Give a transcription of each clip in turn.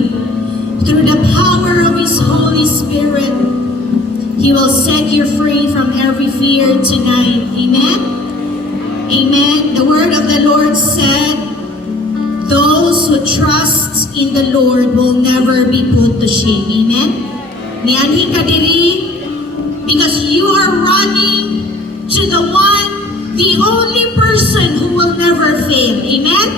you. Through the power of His Holy Spirit, He will set you free from every fear tonight. Amen? Amen. The word of the Lord said, those who trust in the Lord will never be put to shame. Amen? Niyanhi ka diri, because you are running to the one, the only person who will never fail. Amen?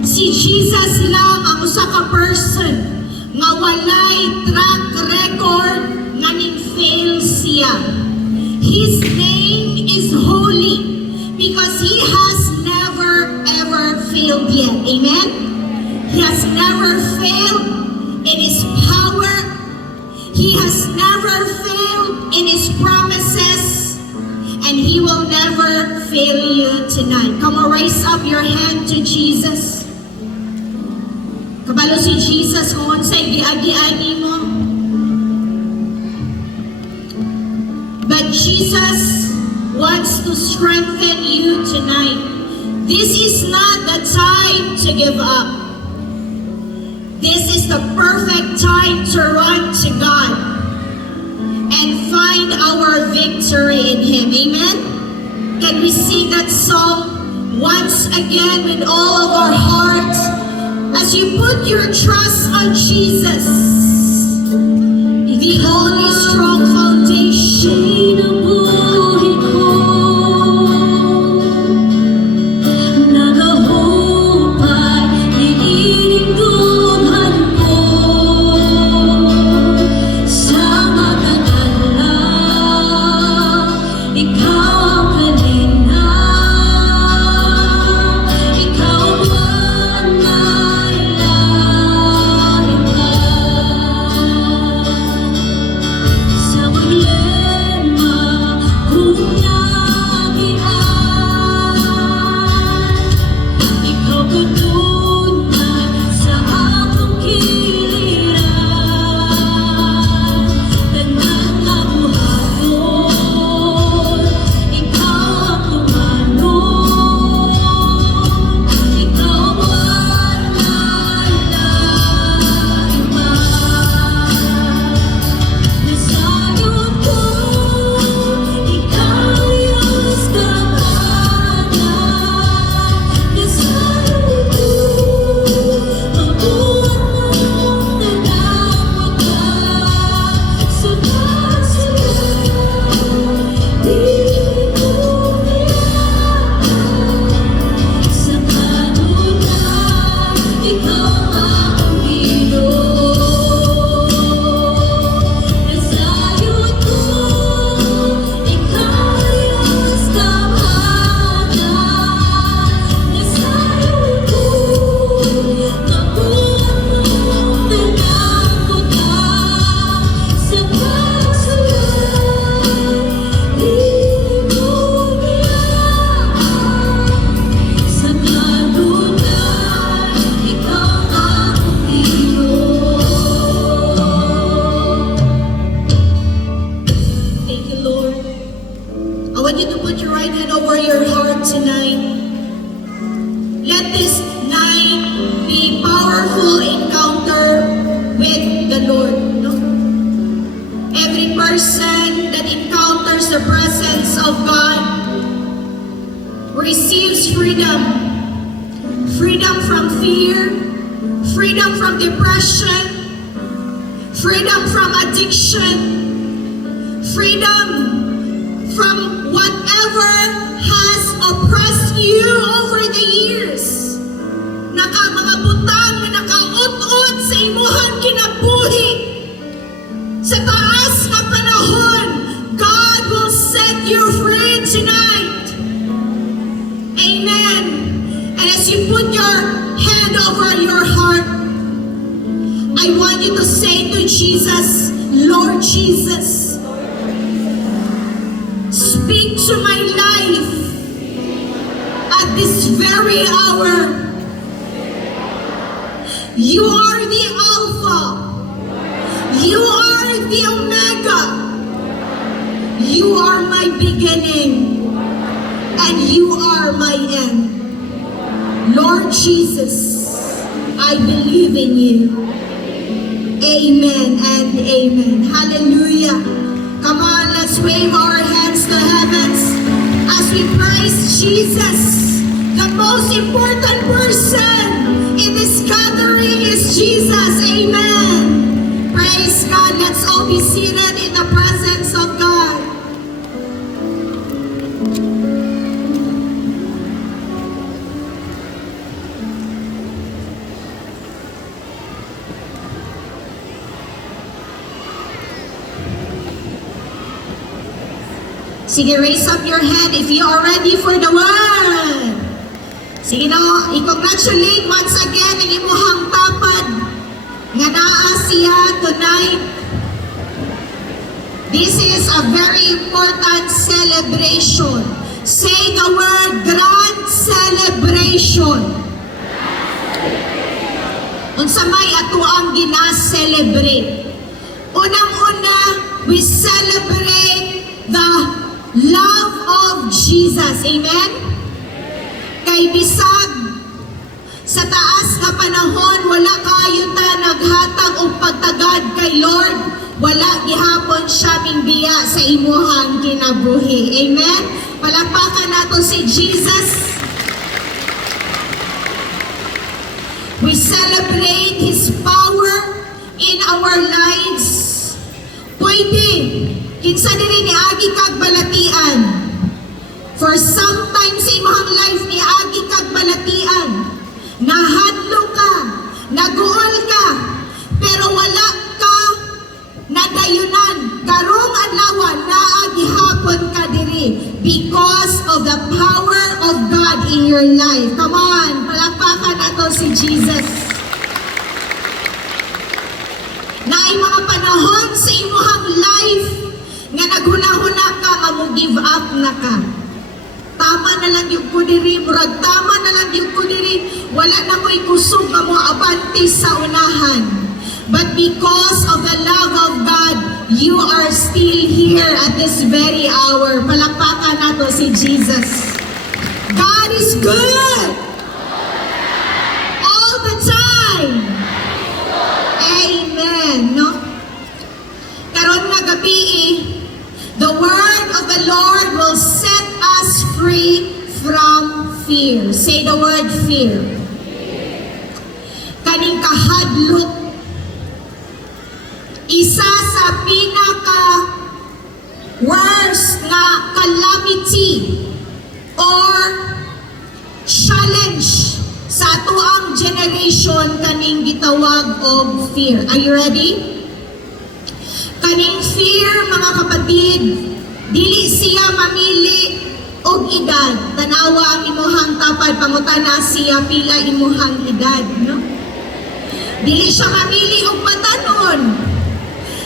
Si Jesus lang ang usa ka person nga walay track record nga ning-fail siya. His name is holy because He has never ever failed yet. Amen? He has never failed in His power. He has never failed in His promises. And He will never fail you tonight. Come on, raise up your hand to Jesus. Kabalo si Jesus kung unsay giagi-ay nimo. But Jesus wants to strengthen you tonight. This is not the time to give up. This is the perfect time to run to God and find our victory in Him. Amen? Can we sing that song once again with all of our hearts as you put your trust on Jesus, the only strong foundation. Receives freedom. Freedom from fear. Freedom from depression. Freedom from addiction. Freedom from whatever has oppressed you over the years. Mga butang na nakaut-ut sa imuhang kinabuhi. Sa taas na panahon, God will set you free tonight. Amen. And as you put your hand over your heart, I want you to say to Jesus, Lord Jesus, speak to my life at this very hour. You are the Alpha. You are the Omega. You are my beginning. And you are my end. Lord Jesus, I believe in you. Amen and amen. Hallelujah. Come on, let's wave our hands to heavens as we praise Jesus. The most important person in this gathering is Jesus. Amen. Praise God. Let's all be seated in the presence of God. Sige, raise up your hand if you are ready for the word. Sige na, i-congratulate once again ang imuhang tapad nga naa siya tonight. This is a very important celebration. Say the word, grand celebration. Unsa may ato ang gina-celebrate. Unang-una, we celebrate the love of Jesus. Amen? Kay bisag sa taas nga panahon, wala kayo ta naghatag o pagtagad kay Lord, wala gihapon siya mingbiya sa imuhang kinabuhi. Amen? Palakpakan nato si Jesus. We celebrate His power in our lives. Pwede kinsa diri ni agi kag balatian. For sometimes sa imong life ni agi kag balatian. Nahadlo ka, naguol ka, pero wala ka nadayunan. Karong adlaw naagi hapon ka diri because of the power of God in your life. Come on, palakpakan nato si Jesus. Naay mga panahon sa imong life nga naghuna-huna ka, nga mo give up na ka. Tama na lang yung kudiri, murag tama na lang yung kudiri, wala na mo'y kusog nga mo abante sa unahan. But because of the love of God, you are still here at this very hour. Palakpakan nato si Jesus. God is good! All the time! Amen! No? Karon nga gabi, the word of the Lord will set us free from fear. Say the word fear. Kaning kahadlok, isa sa pinaka worst na calamity or challenge sa atuang generation kaning gitawag og fear. Are you ready? Kaning fear, mga kapatid, dili siya mamili og edad. Tanawa ang imuhang tapad, pangutana siya pila imuhang edad, no? Dili siya mamili og batanon.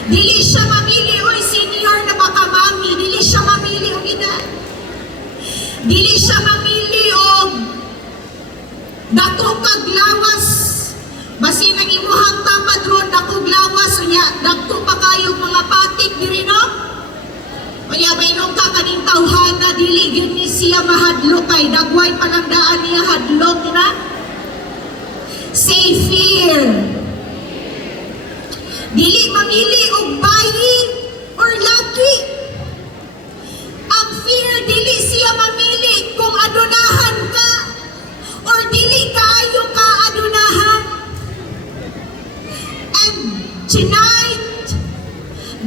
Dili siya mamili og senior na makamami. Dili siya mamili og edad. Dili siya mamili og dako kag lawas. Basin ang imuhang tapad ron, dako lawas, unya dako pa kayo mga patik diri, no? Unya mainom ka kaning tawhana, dili gyud ni siya mahadlok kay dagway panagdaan niya hadlok na. Say fear. Dili mamili og bayi or laki. Ang fear, dili siya mamili kung adunahan ka or dili kaayo ka adunahan. And tonight,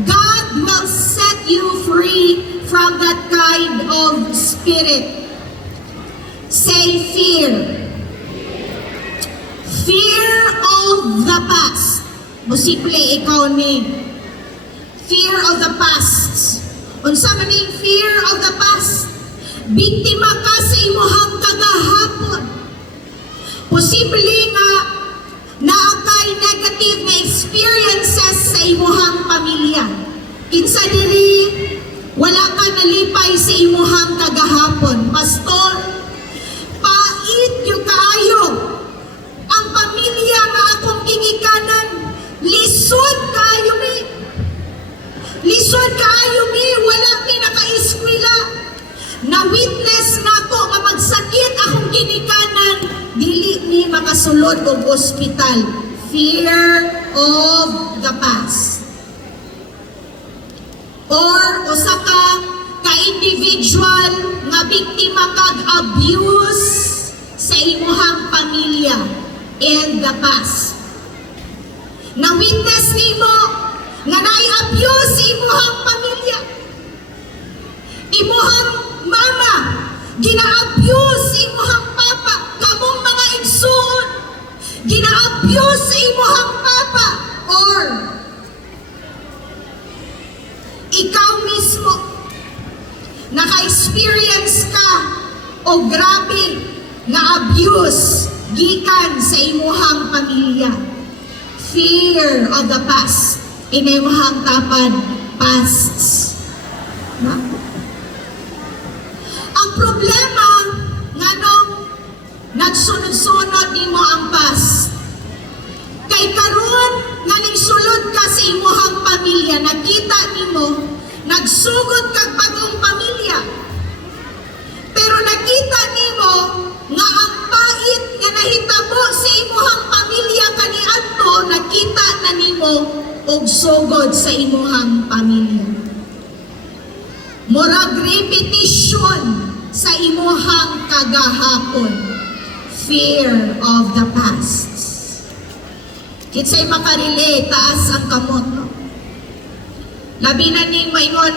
God will set you free from that kind of spirit. Say fear. Fear of the past. Posible ikaw ni. Fear of the past. Unsa man ning fear of the past? Biktima ka sa imuhang kagahapon. Posible nga naakay negative na experiences sa imuhang pamilya. Kinsa diri wala ka nalipay sa imuhang kagahapon. Pastor, pait yung kaayo. Ang pamilya nga akong gigikanan, lisod kaayo mi. Lisod kaayo mi, wala mi naka-eskwela. Na-witness na ko nga magsakit akong imuhang ginikanan dili ni makasulod og ospital. Fear of the past. Or usa ka individual nga biktima kag abuse sa imuhang pamilya in the past. Na witness nimo nga naay-abuse sa imuhang pamilya. Imuhang mama gina-abuse sa imuhang papa, kamong mga igsoon gina-abuse sa imuhang papa, or ikaw mismo naka-experience ka o grabe nga abuse gikan sa imuhang pamilya. Fear of the past. Imuhang tapad pasts. Na? Ang problema nga nung nagsunod-sunod nimo ang past, kay karon nga sulod ka sa imuhang pamilya, nakita nimo nagsugod kag bagong pamilya, pero nakita nimo nga ang pait nga nahitabo sa imuhang pamilya kaniadto, nakita na nimo og sugod sa imuhang pamilya. Murag repetition sa imuhang kagahapon. Fear of the past. Kinsay makarelate, taas ang kamot, no? Labi na ning maingon,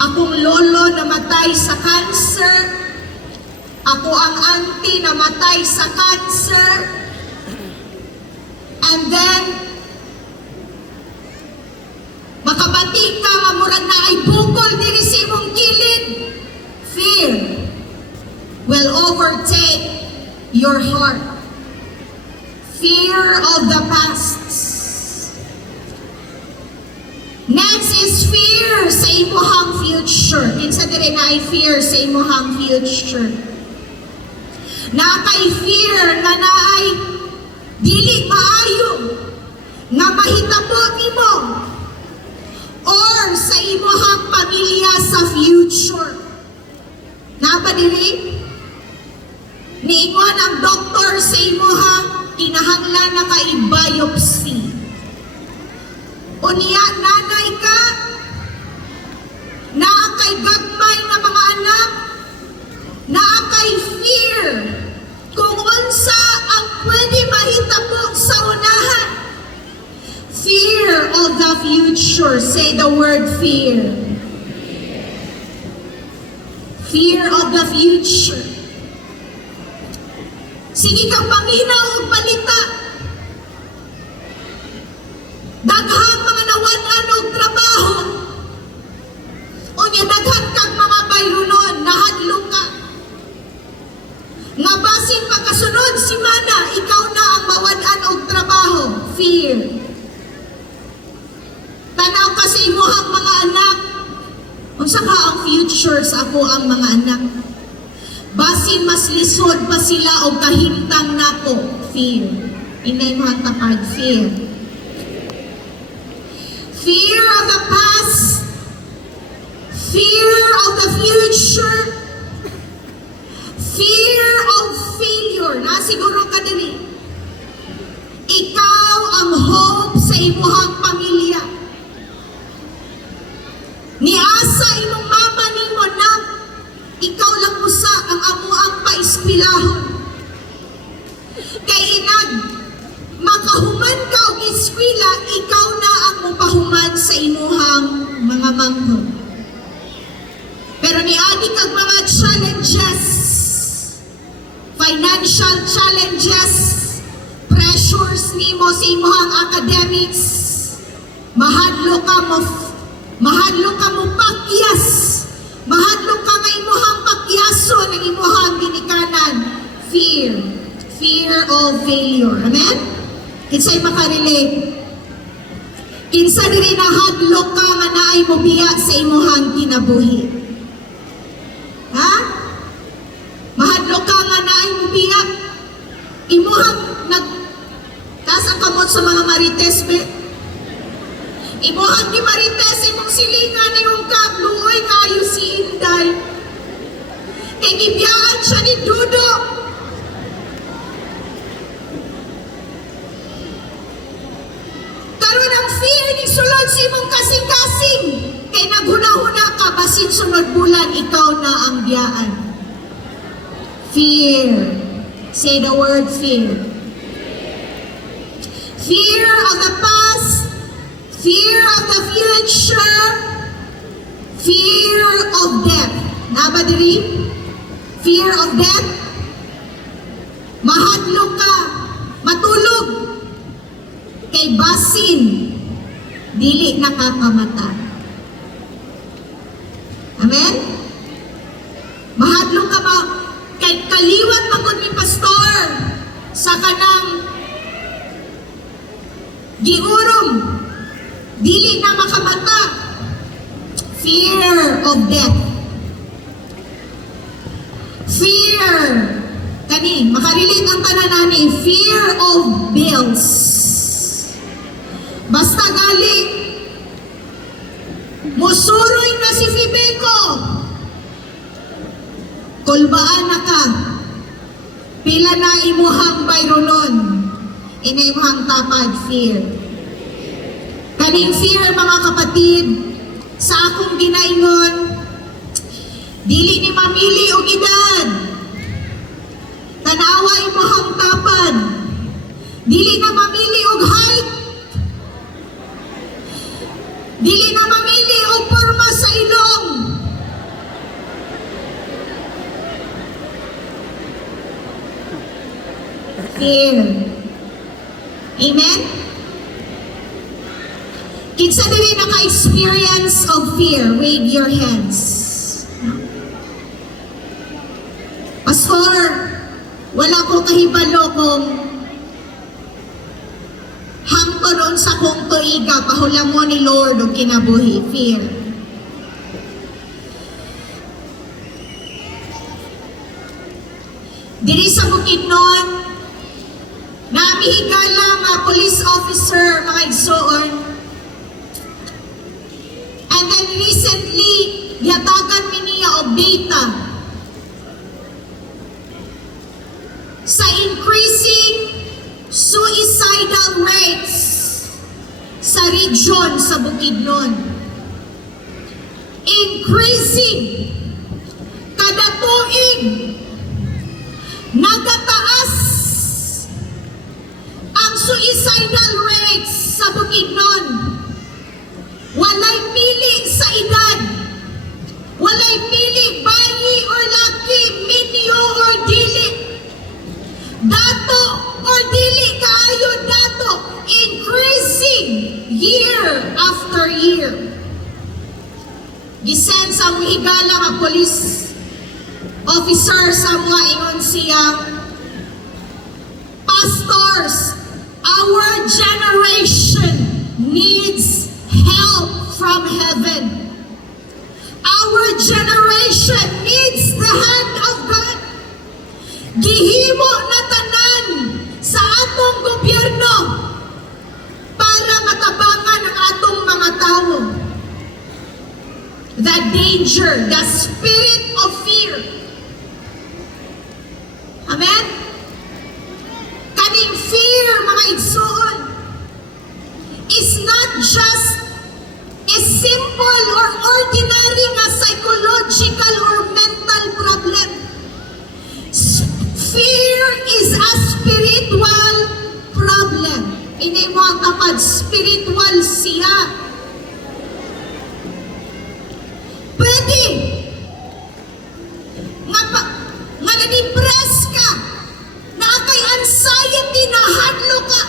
akong lolo namatay sa cancer, ako ang auntie namatay sa cancer, and then makabati ka nga murag na ay bukol diri sa imong kilid. Fear will overtake your heart. Fear of the past. Next is fear sa imuhang future. Kinsa diri na ay fear sa imuhang future. Na kay fear na naay dili maayo nga mahitabo nimo or sa imuhang pamilya sa future. Napa diri? Niingon ang doktor sa imuha, kinahanglan na kay biopsy. O niya, nanay ka, naa kay gagmay na mga anak, naa kay fear, kung unsa ang pwede mahitabo sa unahan. Fear of the future. Say the word fear. Fear of the future. Sige kang paminaw o balita. Daghang mga nawanan og trabaho. O niya daghan kag mga bayronon, nahadlok ka. Nga basin pagkasunod si Mana, ikaw na ang mawanan og trabaho. Fear. Tanaw ka sa imuhang mga anak. Unsa ka ang future sa ako ang mga anak? Basin mas lisod pa sila o kahimtang nako. Fear. Inay mo ang tapad. Fear. Fear of the past. Fear of the future. Fear of failure. Nasiguro ka dali. Ikaw ang hope sa imuhang pamilya. Niasa imong mama nimo na ikaw lang usa ang amuang paispilahon. Kay inag makahuman ka og eskwela, ikaw na ang mopahuman sa imuhang mga manggo. Pero niagi kag mga challenges, financial challenges, pressures nimo sa imuhang academics, mahadlo ka mo pakyas, mahadlo ka nga imuhang pakyaso ng imuhang ginikanan. Fear of failure. Amen? Kinsay makarelate? Kinsa diri nahadlok ka nga naay mobiya sa imuhang kinabuhi? Ha? Mahadlok ka nga naay mobiya? Imuhang taas ang kamot sa mga marites, be? Imuhang di marites, imong silingan imong kabluoy kayo si Inday. Kay gibiyaan siya ni Dudo. Karon ang fear ni sulod sa imong kasing-kasing. Kay naghuna-huna ka, basin sunod bulan, ikaw na ang biyaan. Fear. Say the word fear. Fear of the past, fear of the future, fear of death. Nabadiri? Fear of death. Mahadlok ka, matulog. Kay basin, dili nakakamata. Amen? Mahadlok ka ba? Kay kaliwat pagod ni pastor sa kanang giurom, dili na makamata. Fear of death. Fear. Kani, makarelate ang tananani. Fear of bills. Basta gali, musuroy na si Fibeco. Kulbaan na ka. Pila na imuhang bayronon. Inaimuhang tapad, fear. Kaning fear, mga kapatid, sa akong ginaingon, dili ni mamili og edad. Tanawa imuhang tapad. Dili na mamili og height. Dili na mamili og porma sa ilong. Fear. Amen? Kinsa dili naka-experience of fear? Wave your hands. Pastor, wala ko kahibalo kung hangtod sa kong tuiga, pahulang mo ni Lord o kinabuhi. Fear. Diri sa Bukidnon, namihigala mga police officer, mga igsoon. And then recently, yatagan mi niya og data sa increasing suicidal rates sa region sa Bukidnon. Increasing. Kada tuig, nagataas ang suicidal rates sa Bukidnon. Walay pili sa edad. Walay pili bayi or laki, minyo or dili. Dato or dili kaayo dato. Increasing year after year. Gisend sa mga higala mga police officer sa mga ingon siya, pastors, our generation needs help from heaven. Our generation needs the hand of God. Gihimo na tanan sa atong gobyerno para matabangan ang atong mga tao. The danger, the spirit of fear. Amen? Kaning fear, mga igsoon, is not just a simple or ordinary nga psychological or mental problem. Fear is a spiritual problem. Ini mo ang tapad, spiritual siya. Pwede nga na-depress ka, na kay anxiety, na hadlo ka,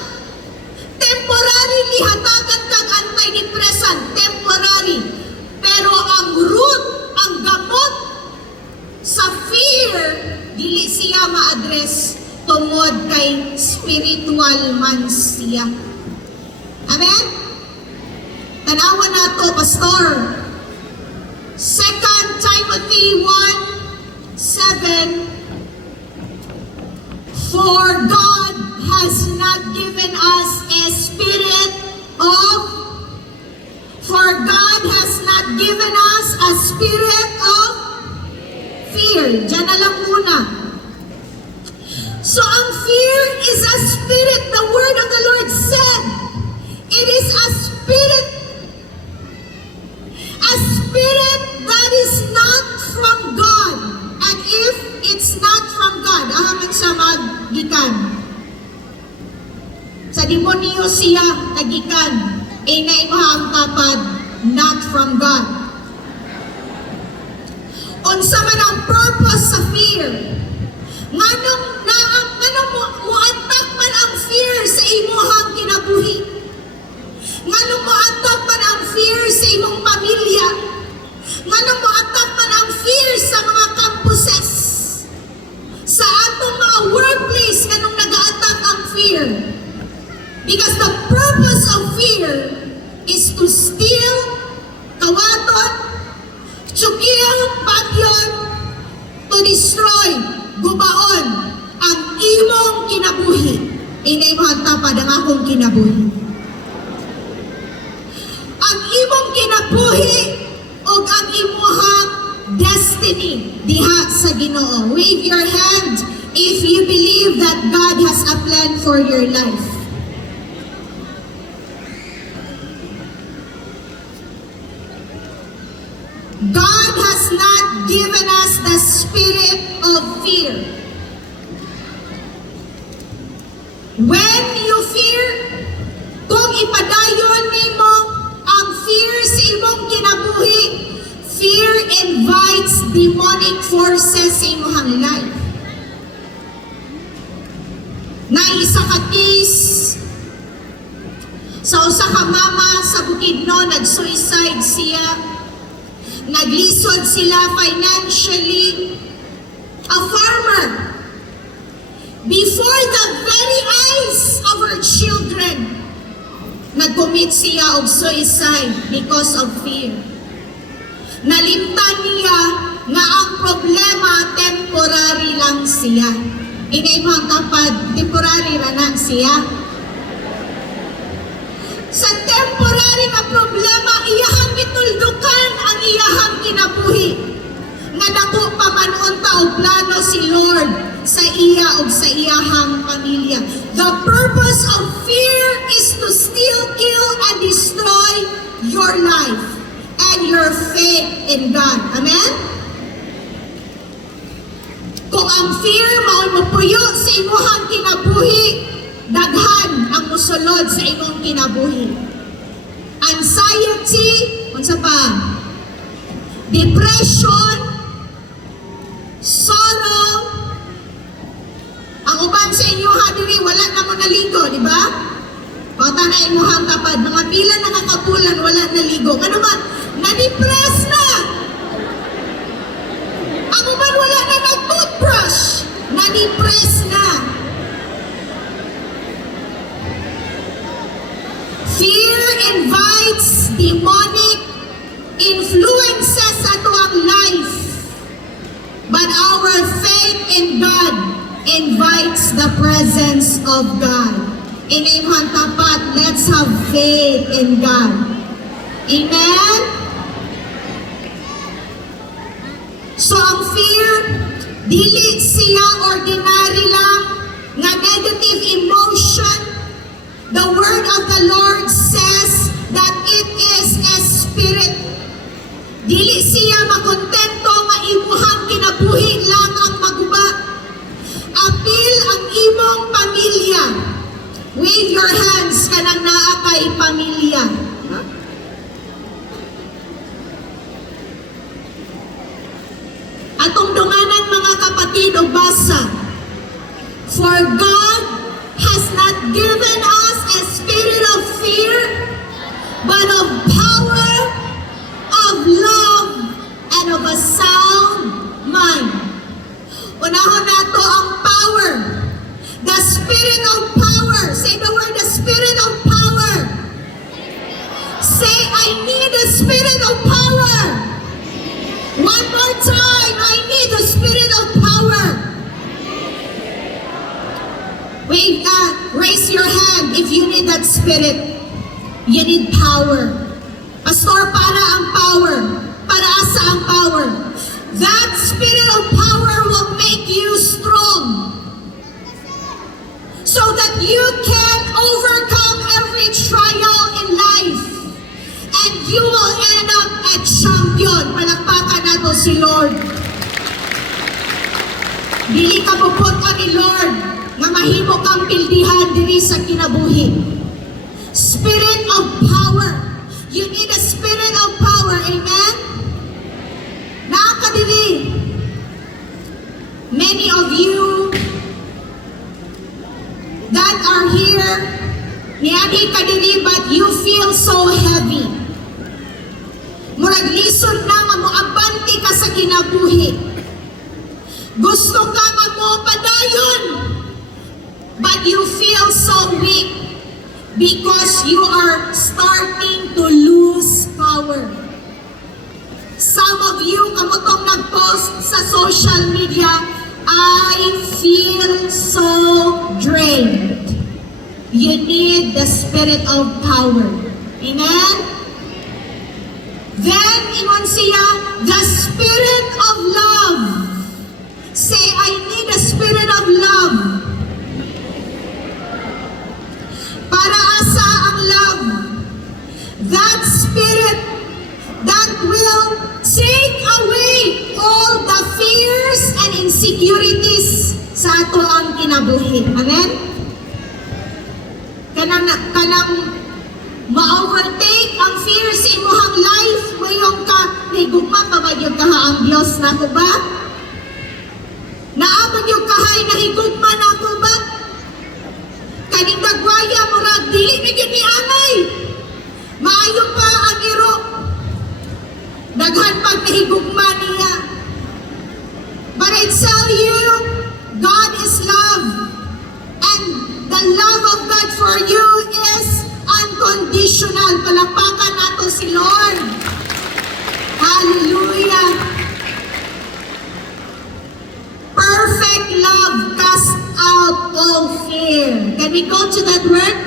temporarily hatagan kag antidepressant, temporary. Pero ang root, ang gamot sa fear, dili siya ma-address tungod kay spiritual man siya. Amen? Tanawan na to, Pastor. 2 Timothy 1:7. For God has not given us a spirit of fear. Diyan na lang muna. So ang fear is a spirit, the word of the Lord said. It is a kanino siya nagikan, naimahang tapad, not from God. Unsa man ang purpose sa fear? Nganong muantak man ang fear sa imuhang kinabuhi? Nganong muantak man ang fear sa imong pamilya? Nganong muantak man ang fear sa mga campuses? Sa atong mga workplace, nganong nag-a-attack ang fear? Because the purpose of fear is to steal, kawaton, to kill, patyon, to destroy, gubaon, ang imong kinabuhi. Inaimahang tapad ang akong kinabuhi. Ang imong kinabuhi o ang imong destiny diha sa Ginoo. Wave your hand if you believe that God has a plan for your life. God has not given us the spirit of fear. When you fear, kung ipadayon nimo ang fear sa imong kinabuhi, fear invites demonic forces sa imong life. Na isa ka case sa usa ka mama sa Bukidnon, nag-suicide siya. Naglisod sila financially. A farmer, before the very eyes of her children, nag-commit siya of suicide because of fear. Nalimtan niya nga ang problema temporary lang siya. Inaimang tapad, temporary ra na siya. Sa temporary na problema, iyahang gituldukan ang iyahang kinabuhi. Nga dako pa man unta og plano si Lord sa iya o sa iyahang pamilya. The purpose of fear is to steal, kill, and destroy your life and your faith in God. Amen? Kung ang fear mao'y mapuyo sa imuhang kinabuhi, daghan ang musulod sa imong kinabuhi. Anxiety, unsa pa? Depression, sorrow. Ang uban sa inyo diri wala na mo naligo, di ba? Kota na imuhang tapad, mga pila na nakapulan, wala naligo. Ano ba? Na-depress na! Ang uban wala na nag-toothbrush, na-depress na. Fear invites demonic influences ato ang life. But our faith in God invites the presence of God. Inaimhan tapat, let's have faith in God. Amen? So ang fear, dili siya ordinary lang nga negative emotion. The word of the Lord says that it is a spirit. Dili siya makontento nga imuhang kinabuhi lang ang maguba. Apil ang imong pamilya. Wave your hands kanang naa kay pamilya. Atong dunganan mga kapatid o basa. For God has not given us a spirit of fear, but of power, of love, and of a sound mind. Unahon nato ang power. The spirit of power. Say the word, the spirit of power. Say, I need the spirit of power. One more time, I need the spirit of power. Wait, raise your hand if you need that spirit. You need power. Pastor, para ang power. Para asa ang power. That spirit of power will make you strong. So that you can overcome every trial in life. And you will end up a champion. Palakpakan nato si Lord. Dili ka pupunta ni Lord nga mahimo kang pildihan diri sa kinabuhi. Spirit of power. You need a spirit of power. Amen? Nakakadili. Many of you that are here, niani kadili, but you feel so heavy. Murag lisod na nga mo abante ka sa kinabuhi. Gusto ka nga mo padayon, but you feel so weak because you are starting to lose power. Some of you, kamutong nag-post sa social media, I feel so drained. You need the spirit of power. Amen? Then, ingon siya, the spirit of love. Say, I need the spirit of love. Para asa ang love? That spirit that will take away all the fears and insecurities sa ato ang kinabuhi. Amen? Kanang ma-overtake ang fears sa imuhang life, mayong ka, higugma pa ba yung kaha ang Diyos na ko ba? Naabot yung kahay na higugma na ko ba? Kaning dagwaya mo ra, dili na yun ni Anay. Maayo pa ang iro. Daghan pag nahigugma niya. But I tell you, God is love. And the love of God for you is unconditional. Palakpakan nato si Lord. Hallelujah. Perfect love casts out all fear. Can we go to that word?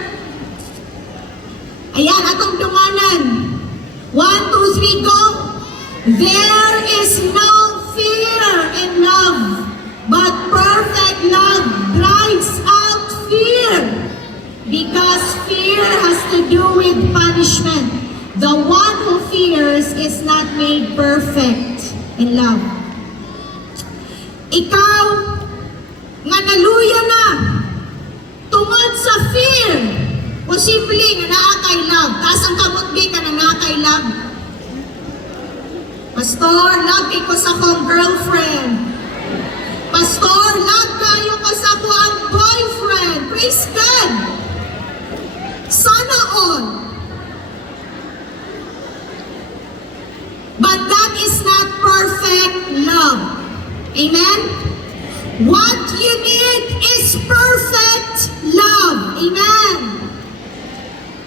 Ayan, atong dunganan. 1, 2, 3, go. There is no fear in love, but perfect love drives out fear. Because fear has to do with punishment. The one who fears is not made perfect in love. Ikaw, nga naluya na, tungod sa fear, posibleng nga naa kay love. Taas ang kamot gay ka na naa kay love. Pastor, love ko sa akong girlfriend. Pastor, love kayo ko sa akong boyfriend. Praise God. Sana all. But that is not perfect love. Amen? What you need is perfect love. Amen?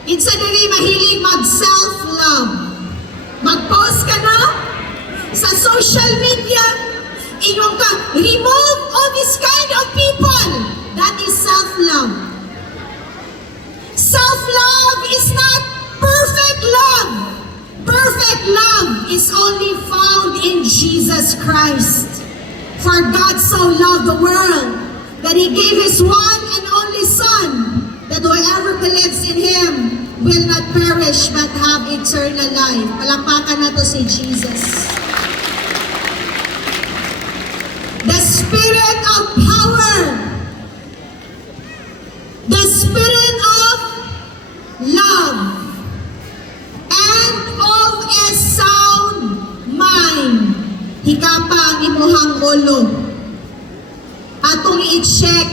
Insa dili mahilig mag-self-love. Mag-post ka na sa social media, inyong ka, remove all this kind of people. That is self-love. Self-love is not perfect love. Perfect love is only found in Jesus Christ. For God so loved the world that He gave His one and only Son, that whoever believes in Him will not perish but have eternal life. Palakpakan na to si Jesus. The Spirit of power. The Spirit of love. And of a sound mind. Hikapa ang imuhang ulo. Atong i-check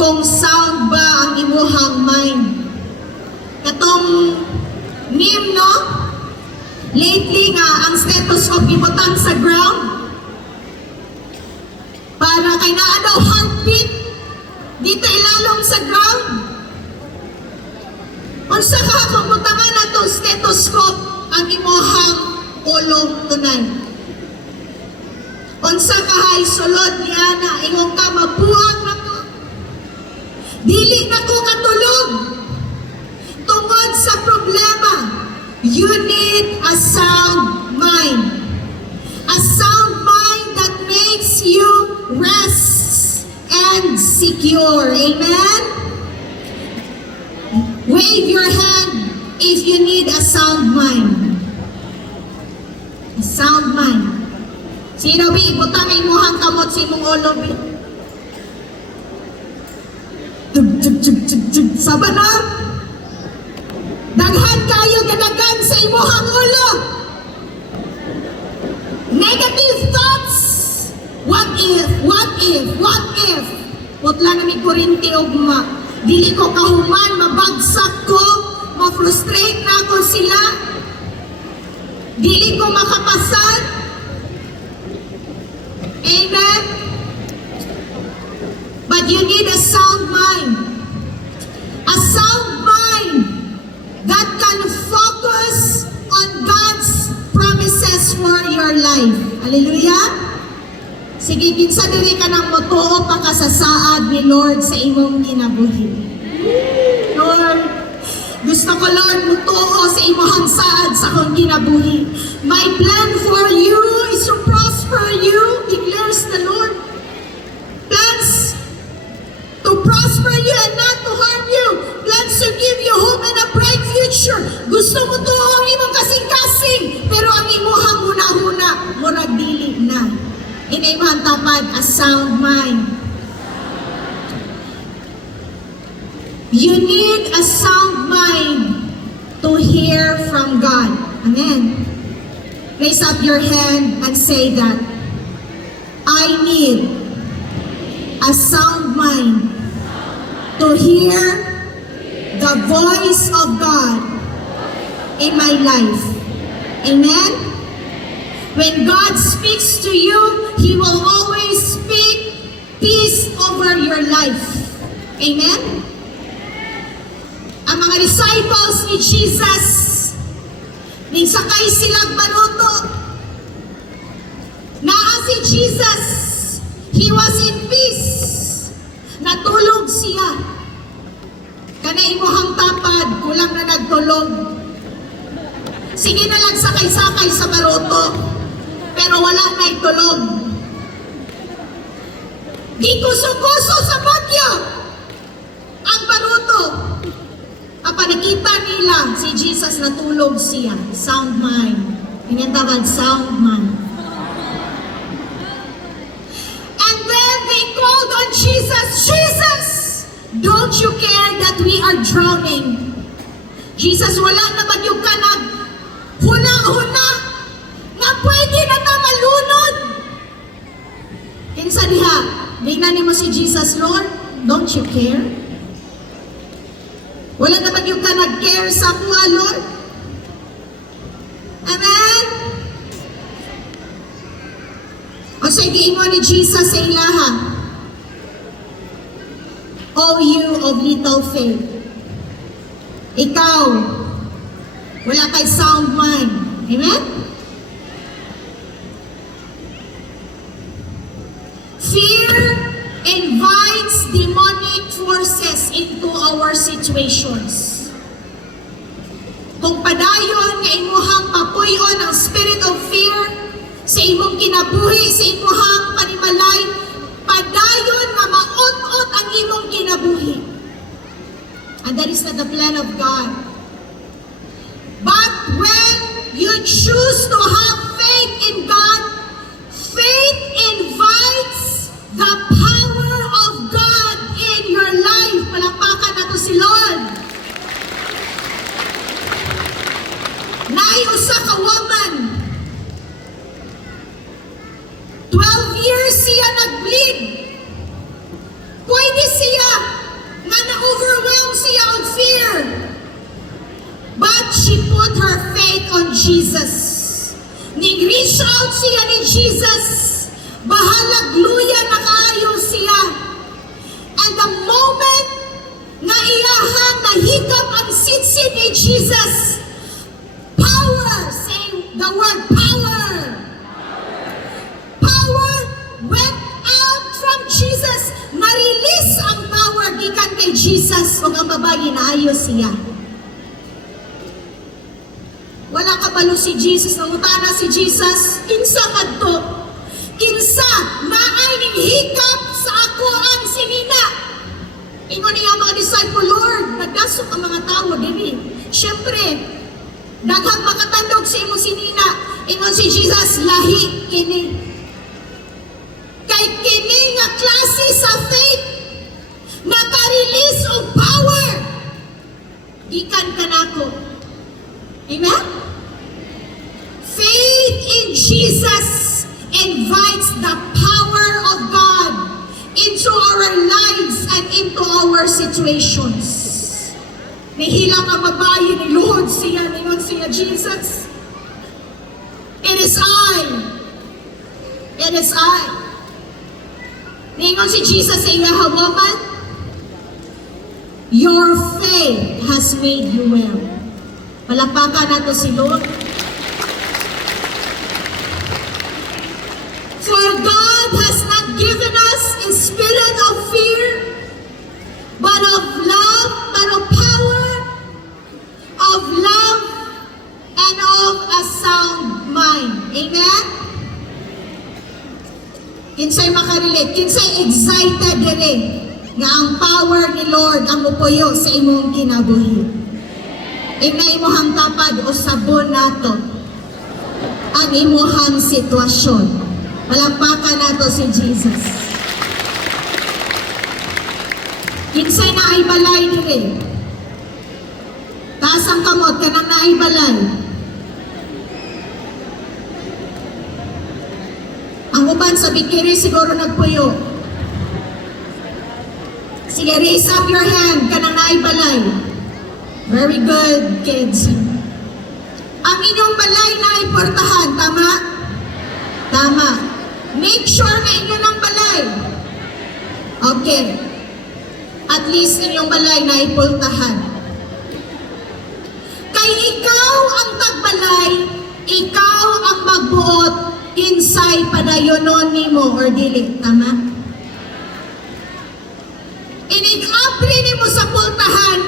kung sound ba ang imuhang mind. Katong meme, no? Lately nga, ang stethoscope ibutang sa ground. Para kay naa daw heartbeat dito ilalong sa ground. Unsa ka kung butangan na to stethoscope ang imuhang ulo tunay. Unsa ka hay sulod niya na ingong ka mabuang na ko. Dili na ko katulog. Tungod sa problema, you need a sound mind. A sound mind that makes you rest and secure. Amen? Wave your hand if you need a sound mind. A sound mind. Sino bi, butang imuhang kamot sa imong ulo bi. Tug tug tug tug tug. Saba na. Daghan kayo kadagan sa imuhang ulo. Negative thoughts. What if? What if? What if? Putla na mi kurinti ugma. Dili ko kahuman, mabagsak ko, ma-frustrate na ako sila. Dili ko makapasan. Amen? But you need a sound mind. A sound mind that can focus on God's promises for your life. Hallelujah? Sige, kinsa diri ka nang motuo pa ka sa saad ni Lord sa imong kinabuhi. Lord, gusto ko Lord mutuo sa imong saad sa akong kinabuhi. My plan for you is to prosper you, declares the Lord. Plans to prosper you and not to harm you. Plans to give you hope and a bright future. Gusto mo to ang imong kasing-kasing, pero ang imuhang huna-huna, murag dili na. Inayman tapad a sound mind. You need a sound mind to hear from God. Amen. Raise up your hand and say that. I need a sound mind to hear the voice of God in my life. Amen? When God speaks to you, He will always speak peace over your life. Amen? Ang mga disciples ni Jesus, ning sakay silang banuto, naa si Jesus, He was in peace. Natulog siya. Kana imuhang tapad, kulang na nagtulog. Sige na lang sakay-sakay sa baruto, pero wala na itulog. Di kuso-kuso sa bagyo ang baruto. Apa nakita nila si Jesus natulog siya. Sound mind. Ganyan tawag, sound mind. And then they called on Jesus, Jesus, don't you care that we are drowning? Jesus, wala naman yung kanag huna-huna nga pwede na ta malunod. Kinsa diha, tingnan mo si Jesus, Lord, don't you care? Wala naman yung ka nag-care sa kuha, Lord. Amen? O sige, mo ni Jesus sa ilaha. O you of little faith. Ikaw, wala kay sound mind. Amen? Fear invites demonic forces into our situations. Kung padayon nga imuhang papuyon ang spirit of fear sa imong kinabuhi, sa imuhang panimalay, padayon nga maot-ot ang imong kinabuhi. And that is not the plan of God. But when you choose to have faith in God, faith invites the power of God in your life. Palakpakan na to si Lord. Naiusa ka woman. 12 years siya nag-bleed. Pwede siya nga na-overwhelm siya of fear. But she put her faith on Jesus. Ning-reach out siya ni Jesus. Bahalag luya na kaayo siya. And the moment na iyahan nahikap ang sitsit ni Jesus, power, say the word power. Power went out from Jesus. Na-release ang power gikan kay Jesus. Huwag ang babae na ayo siya. Wala kabalo si Jesus. Nangutana si Jesus, kinsa kadto? Kinsa naay ning hikap sa ako ang sinina? Ingon niya mga disciple, Lord, nagdasok ang mga tao dili. Siyempre, daghang makatandog sa imo sinina. Ingon si Jesus, lahi kini. Kay kini nga klase sa faith, naka-release og power. gikan kanako. Amen? Faith in Jesus invites the power of God into our lives and into our situations. Nihila ka babae ni Lord siya, ningon siya Jesus. It is I. It is I. Ningon si Jesus sa iya, woman, your faith has made you well. Palakpakan nato si Lord. For God has not given us a spirit of fear, but of love, but of power, of love, and of a sound mind. Amen? Kinsay makarelate, kinsay excited dire nga ang power ni Lord ang mupuyo sa imong kinabuhi. Ina imuhang tapad o sabon nato ang imuhang sitwasyon. Palampakan nato si Jesus. Kinsay na ay balay dire. Taas ang kamot kanang na ay balay. Ang uban sa bikiri siguro nagpuyo. Sige, raise up your hand kanang na ay balay. Very good, kids. Ang inyong balay na ay portahan, tama? Tama. Make sure na inyo ng balay. Okay. At least inyong balay na ipultahan. Kay ikaw ang tagbalay, ikaw ang magbuot, kinsay padayonon nimo or dili. Tama? Inig-apri nimo sa pultahan,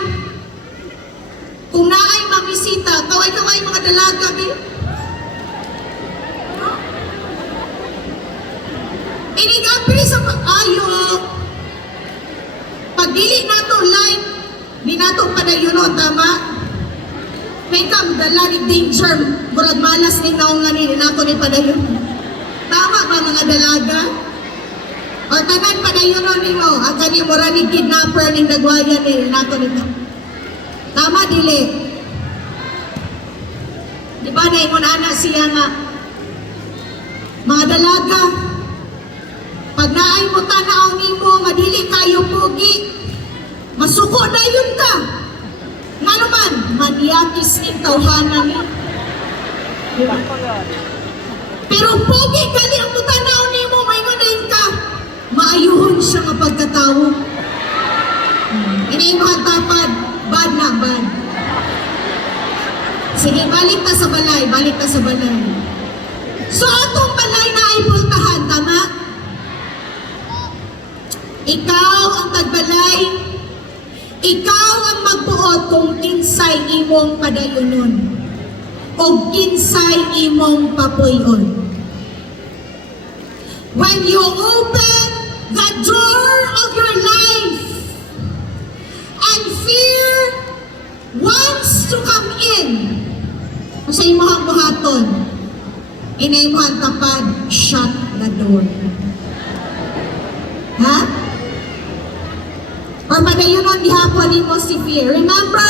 kung naay mamisita, kaway-kaway mga dalaga, Inigapri sa pag-ayo. Pagdili nato line, di nato padayunon, tama? May kam dala ni danger, murag malas ni naungan ni nato ni padayon. Tama ba mga dalaga? O tanan padayunon nimo, ang kani murag ni kidnapper ning nagwayan ni nato nito. Tama dili. Di ba na ingon ana siya nga mga dalaga, pag naay mo tanaw nimo nga dili kayo pogi, masuko na yun ka. Nga naman, maniyakis ning tawhanan ni. Pero pogi gali ang mutanaw nimo, may manayin ka, maayuhon siya nga pagkatawo. Inaimahag tapad, bad na bad. Sige, balik ta sa balay, balik ta sa balay. So atong balay na ay pultahan, tama? Ikaw ang tagbalay, ikaw ang magbuot kung kinsay imong padayonon o kinsay imong papuyon. When you open the door of your life and fear wants to come in, sa imong buhaton, inaymohan tapad, shut the door. Ha? Or padayonon gihapon nimo si fear. Remember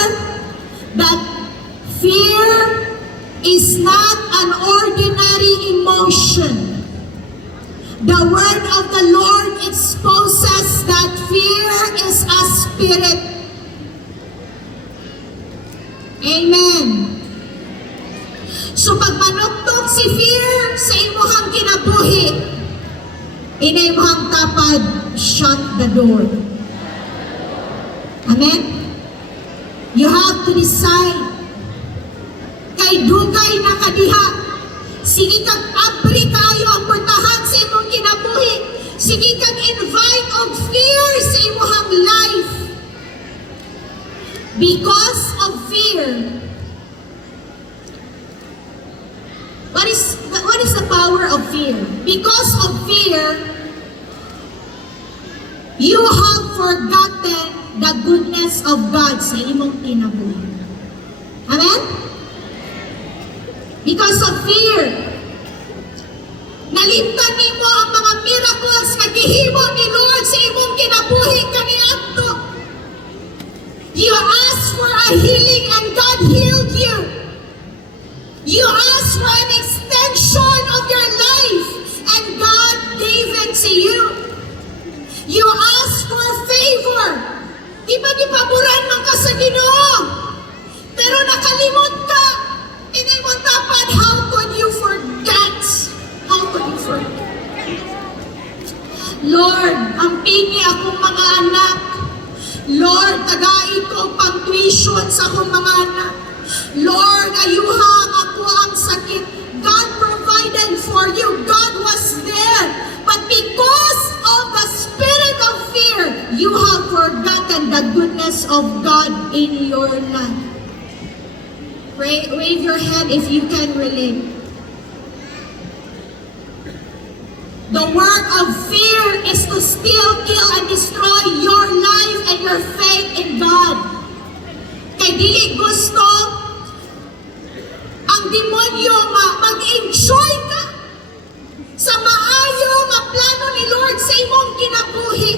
that fear is not an ordinary emotion. The word of the Lord exposes that fear is a spirit. Amen. So pag manuktok si fear sa imuhang kinabuhi, inaymohang tapad, shut the door. Amen? You have to decide. Kay dugay na kadiha. Sige kag abri kayo ang portahan sa imong kinabuhi. Sige kag invite of fear sa imong life. Because of fear. What is the power of fear? Because of fear, you have forgotten the goodness of God sa imong kinabuhi. Amen? Because of fear, nalimtan nimo ang mga miracles nga gihimo ni Lord sa imong kinabuhi kaniadto. You ask for a healing pagpingi akong mga anak. Lord, tagai ko pang tuition sa akong mga anak. Lord, ayuhang ako ang sakit. God provided for you. God was there. But because of the spirit of fear, you have forgotten the goodness of God in your life. Wave your hand if you can relate. The work of fear is to steal, kill, and destroy your life and your faith in God. Kay dili gusto ang demonyo mag-enjoy ka sa maayo nga plano ni Lord sa imong kinabuhi.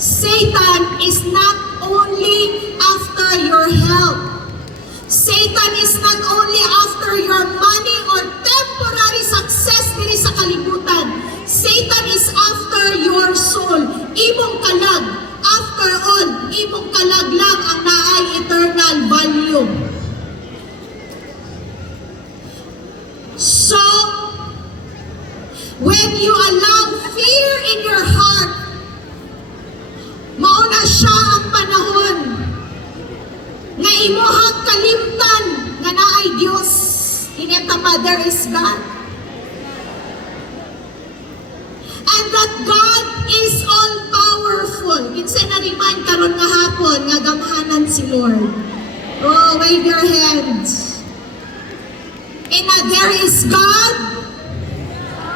Satan is not only after your health. Satan is not only after your money or temporary success diri sa kalibutan. Satan is after your soul. Imong kalag. After all, imong kalag lang ang naay eternal value. So, when you allow fear in your heart, mauna siya ang panahon nga imuhang kalimtan nga naay Dios. Inetama, there is God. And that God is all-powerful. Kinsa na-remind karon nga hapon nga gamhanan si Lord. Oh, wave your hands. And there is God.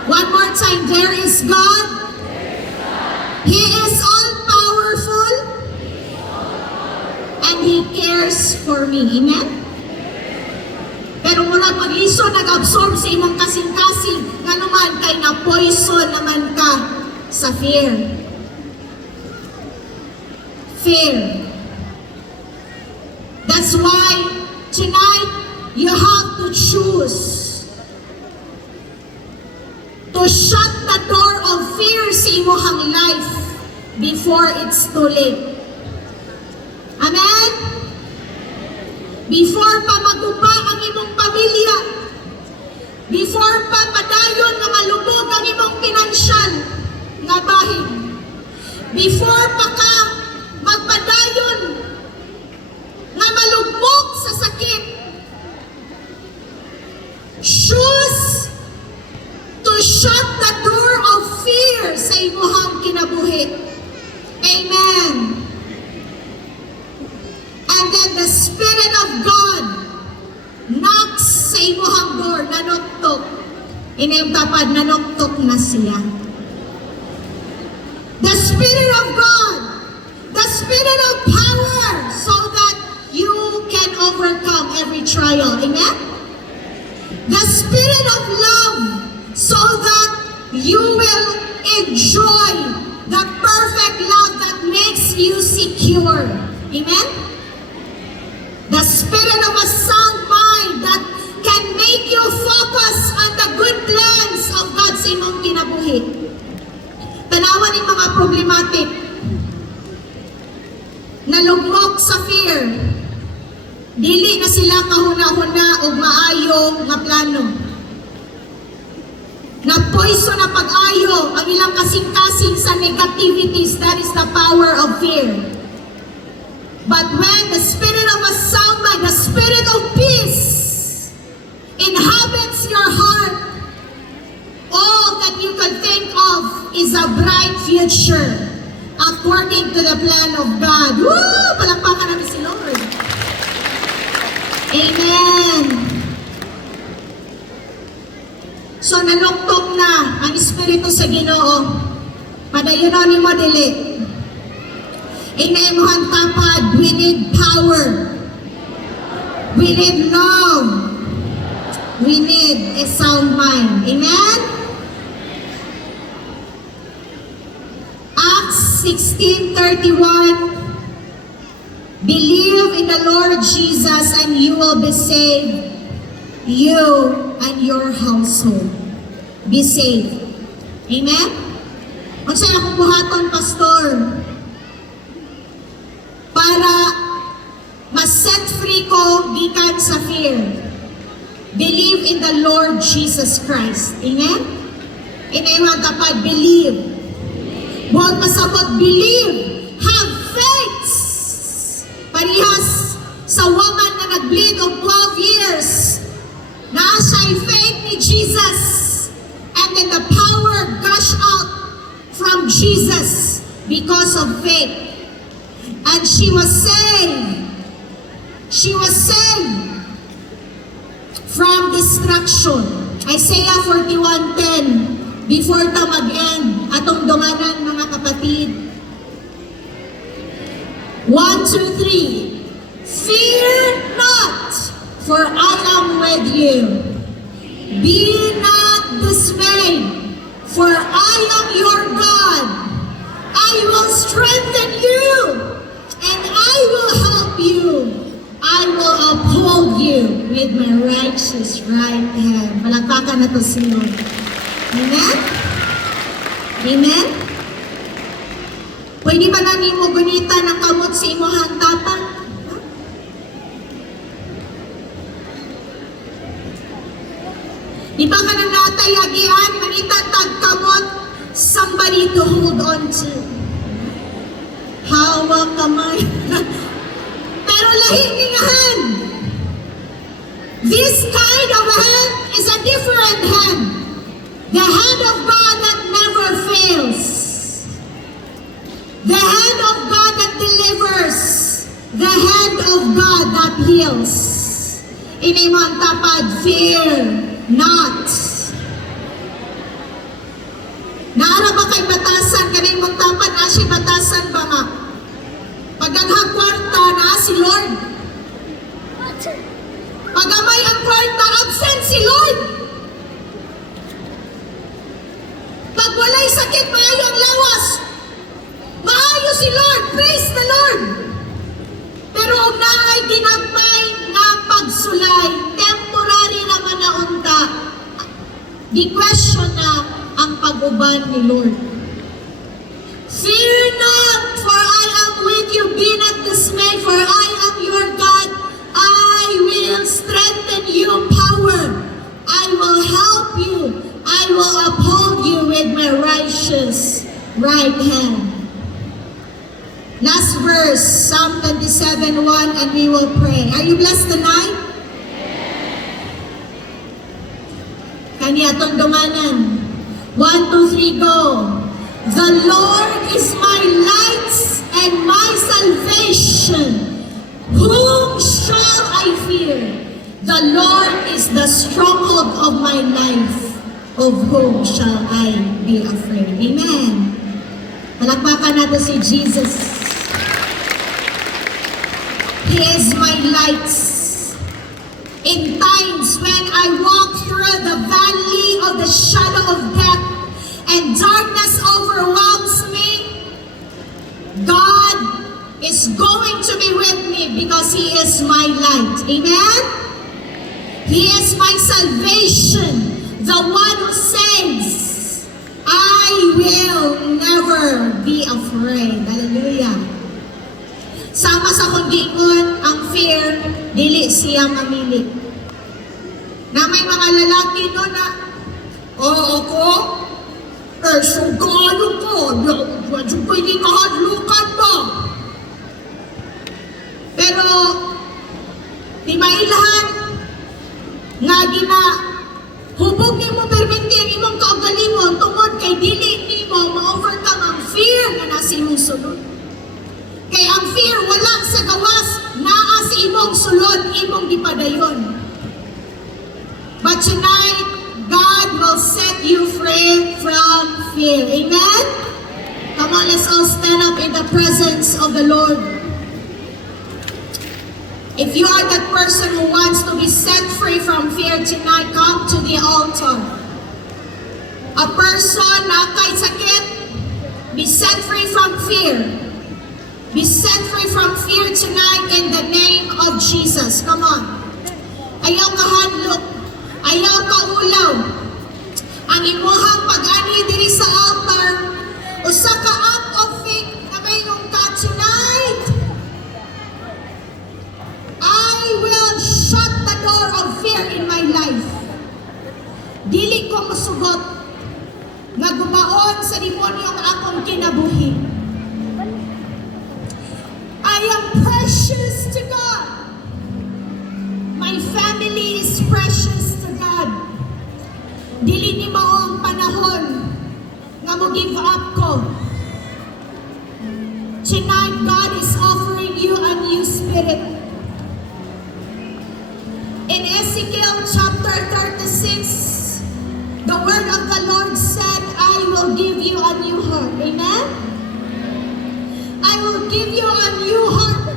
One more time, there is God. He is all-powerful. And He cares for me. Amen? Pero mula pag-iso nag-absorb sa imong kasing-kasing nga naman kay na-poison naman ka sa fear. Fear. That's why tonight you have to choose to shut the door of fear sa imong life before it's too late. Amen? Before pa magupa ang imong pamilya, before pa padayon nga malubog ang imong pinansyal nga bahin, before pa ka magpadayon nga malubog sa sakit, choose to shut the door of fear sa imong kinabuhi. Amen. And then the Spirit of God knocks sa imong door, nanoktok. Inayong tapad, nanoktok na siya. The Spirit of God, the Spirit of power, so that you can overcome every trial. Amen? The Spirit of love, so that you will enjoy the perfect love that makes you secure. Amen? The Spirit of a sound mind that can make you focus on the good plans of God sa imong kinabuhi. Tanawan yung mga problematic, nalugmok sa fear, dili na sila kahuna-huna o maayo nga plano. Napoiso na pag-ayo ang ilang kasing-kasing sa negativities. That is the power of fear. But when the Spirit of a sound mind, the Spirit of peace inhabits your heart, all that you can think of is a bright future according to the plan of God. Woo! Palakpakan namin si Lord. Amen. So nanuktok na ang Espiritu sa Ginoo. Padayonon ni mo dili. Inaimuhan tapad, we need power. We need love. We need a sound mind. Amen? Acts 16:31. Believe in the Lord Jesus and you will be saved. You and your household. Be saved. Amen? Kung saan akong buhaton, Pastor? Para ma-set free ko gikan sa fear. Believe in the Lord Jesus Christ. Amen? Inayman tapad, believe. Buhat pasabot, believe, have faith. Parihas sa woman na nag-bleed of 12 years, na siya'y faith ni Jesus. And then the power gush out from Jesus because of faith. And she was saved. She was saved from destruction. Isaiah 41:10. Before ta mag-end, atong dunganan mga kapatid. 1, 2, 3. Fear not, for I am with you. Be not dismayed, for I am your God. I will strengthen you, and I will help you. I will uphold you with my righteous right hand. Malakpakan na to si Lord. Amen? Amen? Pwede ba na nimo gunita ng kamot sa imuhang tapan? Di ba ka nang natayagian, manita tagkamot, somebody to hold on to. Hawak kamay. Pero lahi ningahan. This kind of hand is a different hand. The hand of God that never fails. The hand of God that delivers. The hand of God that heals. Inimon tapad, fear not. Naara ba kay batasan? Kanay mong tapad na siya batasan ba nga? Pagdaghang kwarta na si Lord. Pagamay ang kwarta, absent si Lord. Pag walay sakit, maayo ang lawas. Maayo si Lord. Praise the Lord. Pero kung naay ginagmay nga pagsulay, temporary naman na unta, di question na ang pag-uban ni Lord. Fear not, for I am with you. Be not dismayed, for I am your God. I will strengthen you, power. I will help you. I will uphold you with my righteous right hand. Last verse, Psalm 27:1, and we will pray. Are you blessed tonight? Kanya itong dumanan. 1, 2, 3, go. The Lord is my light and my salvation. Whom shall I fear? The Lord is the stronghold of my life. Of whom shall I be afraid? Amen. Palakpakan natin si Jesus. He is my light. In times when I walk through the valley of the shadow of death and darkness overwhelms me, God is going to be with me because He is my light. Amen? He is my salvation, the one who saves, I will never be afraid. Hallelujah. Sama sa kundiingon, ang fear, dili siya mamili. Na may mga lalaki no na, ako, sugano ko, medyo pwede kahadlukan mo. Pero, di mailahan, nga gina, hubog ni mo permintin imong kaugalingon tungod kay dili ni mo ma-overcome ang fear na nasa imong sulod. Kay ang fear wala sa gawas, naa sa imong sulod, imong gipadayon. But tonight, God will set you free from fear. Amen? Come on, let's all stand up in the presence of the Lord. If you are that person who wants to be set free from fear tonight, come to the altar. A person na kay sakit, be set free from fear. Be set free from fear tonight in the name of Jesus. Come on. Ayaw kahadlok. Ayaw kaulaw. Ang imuhang pag-ani diri sa altar, usa ka act of faith na mayroong ka tonight. I will shut the door of fear in my life. Dili ko musugot nga gumaon sa demonyo nga akong kinabuhi. I am precious to God. My family is precious to God. Dili ni mao ang panahon nga mo give up ko. Tonight, God is offering you a new spirit. In Ezekiel chapter 36, the word of the Lord said, I will give you a new heart. Amen? I will give you a new heart.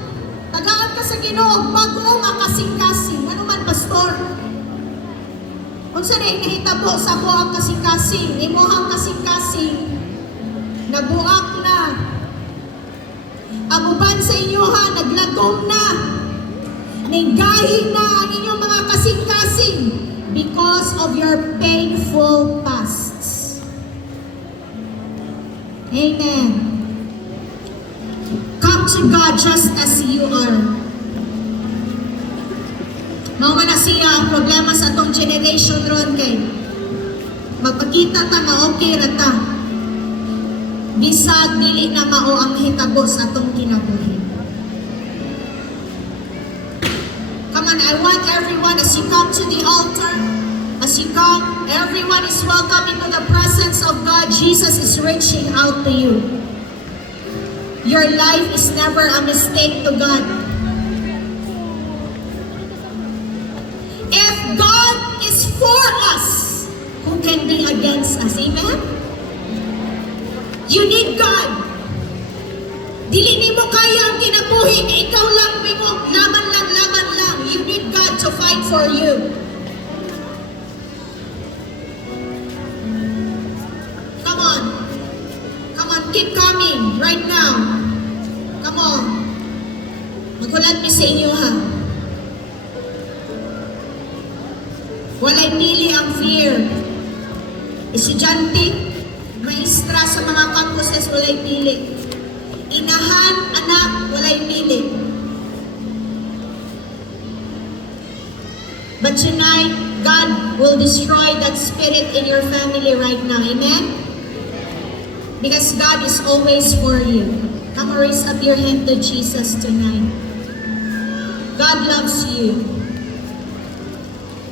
Tagaan ka sa Ginoo, bago nga kasing-kasing. Ano man, pastor? Kung saan ay nahitabo sa buang kasing-kasing, imuhang kasing-kasing, nabuak na. Ang uban sa inyo ha, naglagom na. Ninggahin na ang inyong mga kasing-kasing because of your painful pasts. Amen. Come to God just as you are. Mao man na siya ang problema sa atong generation ron kay magpakita ta nga okay ra ta. Bisag dili na mao ang hitabo sa atong kinabuhi. Come on, I want everyone as you come to the altar, as you come, everyone is welcome into the presence of God. Jesus is reaching out to you. Your life is never a mistake to God. If God is for us, who can be against us? Amen? You need God. Dili nimo kaya ang kinabuhi na ikaw lang mo, laban lang. You need God to fight for you. Come on, keep coming right now. Come on. Magulat mi sa inyo ha. Walay pili ang fear. Estudyante, maestra sa mga campuses, walay pili. Inahan, anak, walay pili. But tonight, God will destroy that spirit in your family right now. Amen? Because God is always for you. Come on, raise up your hand to Jesus tonight. God loves you.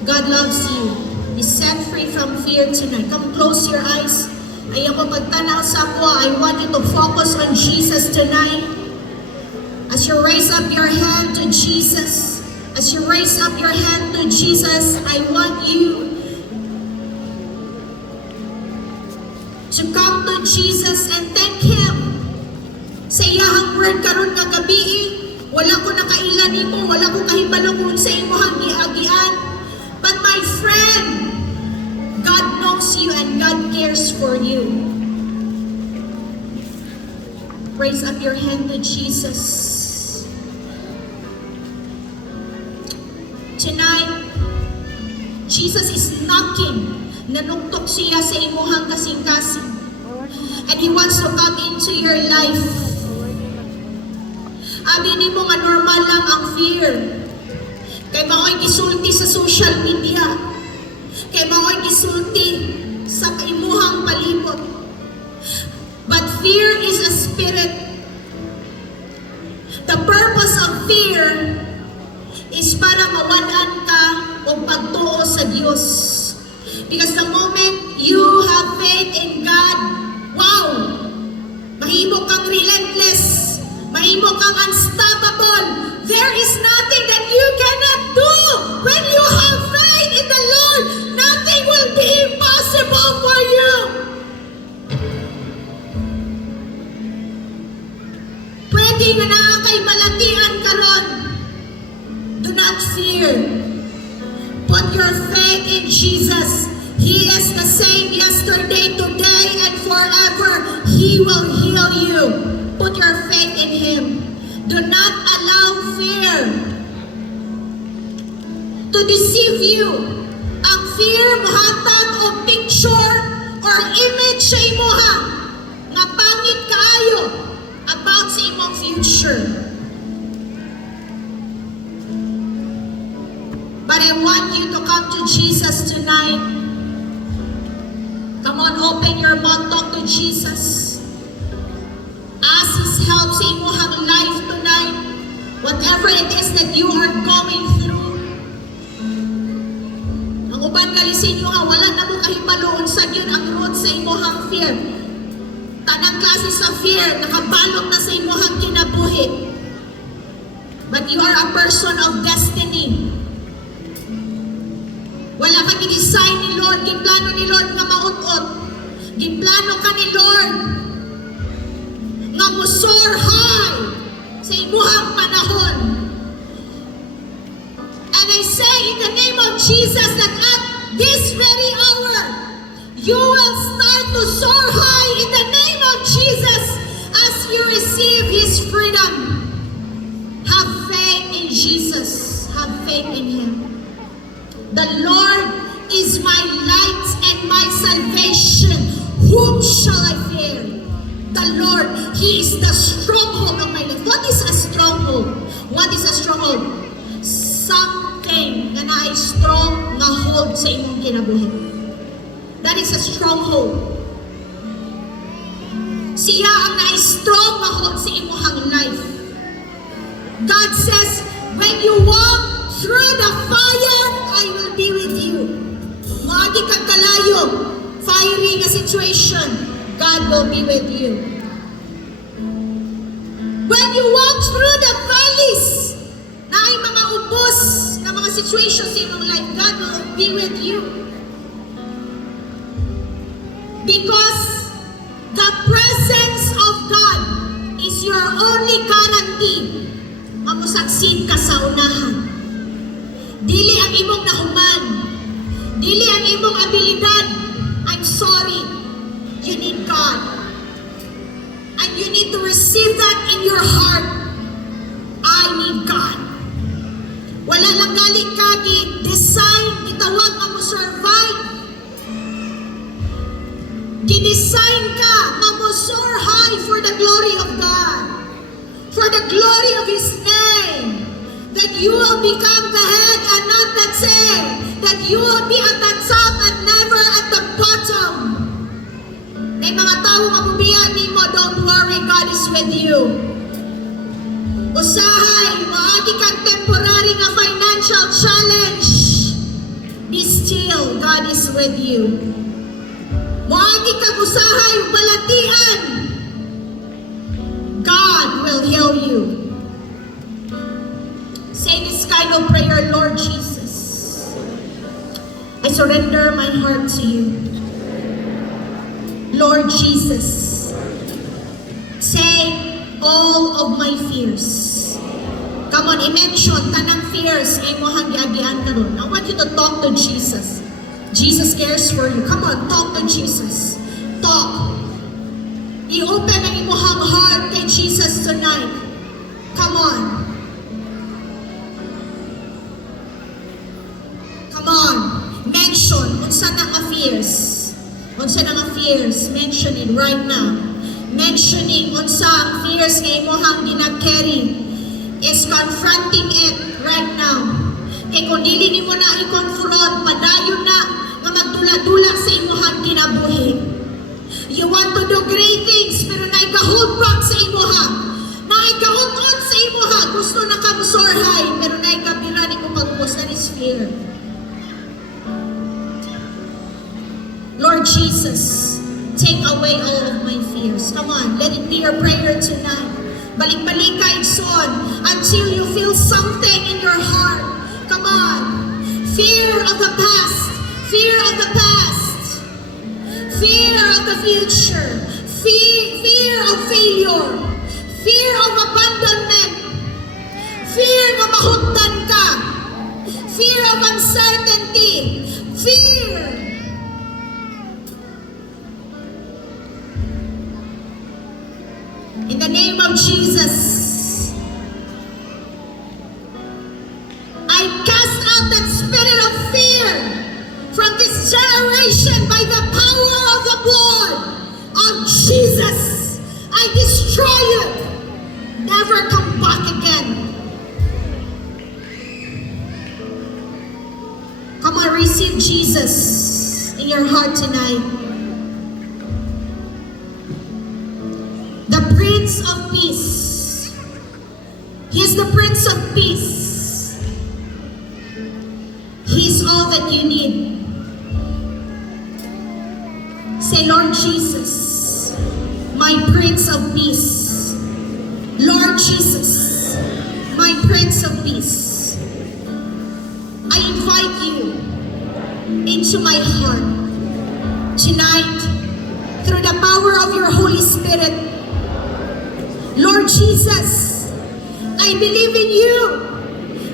God loves you. Be set free from fear tonight. Come close your eyes. Ayaw mo pagtanaw sa ako. I want you to focus on Jesus tonight. As you raise up your hand to Jesus, as you raise up your hand to Jesus, I want you to come to Jesus and thank Him. Sa iyahang word karon nga gabi, wala ko nakailan nimo, wala ko kahibalo kung sa imong giagian. But my friend, God knows you and God cares for you. Raise up your hand to Jesus. Tonight, Jesus is knocking. Nanuktok siya sa imuhang kasing-kasing. And He wants to come into your life. Abi ni mo nga normal lang ang fear. Kay mao'y gisulti sa social media. Kay mao'y gisulti sa imuhang palibot. But fear is a spirit. The purpose of fear is para mawalan ka o pagtuo sa Diyos. Because the moment you have faith in God, wow! Mahimo kang relentless. Mahimo kang unstoppable. There is nothing that you cannot do. When you have faith in the Lord, nothing will be impossible for you. Pwede nga na kay malatian karon. Do not fear. Put your faith in Jesus. He is the same yesterday, today, and forever. He will heal you. Put your faith in Him. Do not allow fear to deceive you. Ang fear mohatag o picture or image sa imuha nga pangit kaayo about sa imong future. But I want you to come to Jesus tonight Come on, open your mouth, talk to Jesus. Ask His help sa imong life tonight. Whatever it is that you are going through. Ang uban kalisin nyo nga, wala na mo kahibaloon sa yun ang root sa imong fear. Tanang klase sa fear, nakabalok na sa imong kinabuhi. But you are a person of destiny. Wala ka gidesign ni Lord, giplano ni Lord nga maut-ot. Giplano ka ni Lord nga musor high sa imuhang panahon. And I say in the name of Jesus that at this very hour, you will start to soar high in the name of Jesus as you receive His freedom. Have faith in Jesus. Have faith in Him. The Lord is my light and my salvation. Whom shall I fear? The Lord, He is the stronghold of my life. What is a stronghold? What is a stronghold? Something na ay strong na hold sa imong kinabuhi. That is a stronghold. Siya ang na-strong na hold sa imong life. God says, when you walk through the fire, I will be with you. Maagi kang kalayo, fiery na situation, God will be with you. When you walk through the valleys, na ay mga ubos na mga situations in your life, God will be with you. Because the presence of God is your only guarantee na musaksid ka sa unahan. Dili ang imong nahuman. Dili ang imong abilidad. I'm sorry. You need God. And you need to receive that in your heart. I need God. Wala lang galing ka design, gitawag nga mo survive. Gidesign ka nga mo soar high for the glory of God. For the glory of His name. That you will become the head and not the tail. That you will be at the top and never at the bottom. May mga tao mabubiyan ni mo, don't worry, God is with you. Usahay, maagi kang temporary na financial challenge. Be still, God is with you. Maagi kang usahay, balatian. God will heal you. Say this kind of prayer, Lord Jesus. I surrender my heart to you. Lord Jesus, take all of my fears. Come on, i-mention tanang fears ay mo hanggiagian karon. I want you to talk to Jesus. Jesus cares for you. Come on, talk to Jesus. Talk. I-open ang imong heart kay Jesus tonight. Come on. Come on. Mention unsa na nga fears. Unsa na nga fears, mention it right now. Mentioning unsa ang fears nga imong gina-carry is confronting it right now. Kay kung dili nimo na i-confront, padayon na nga magdula-dula sa imong kinabuhi. You want to do great things, pero naika-hold back sa imuha. Naika-hold on sa imuha. Gusto na ka soar high, pero naika-bira ni mo pag-ubos na is fear. Lord Jesus, take away all of my fears. Come on, let it be your prayer tonight. Balik-balik ka, Igsoon, until you feel something in your heart. Come on. Fear of the past. Fear of the past. Fear of the future. Fear of failure. Fear of abandonment. Fear na mahutdan ka. Fear of uncertainty. Fear. In the name of Jesus, I cast out that spirit of fear from this generation by the power of the blood of Jesus. I destroy you. Never come back again. Come on, receive Jesus in your heart tonight. Prince of Peace. He is the Prince of Peace. He is all that you need. Say, Lord Jesus, my Prince of Peace. Lord Jesus, my Prince of Peace. I invite you into my heart tonight through the power of your Holy Spirit. Lord Jesus, I believe in you.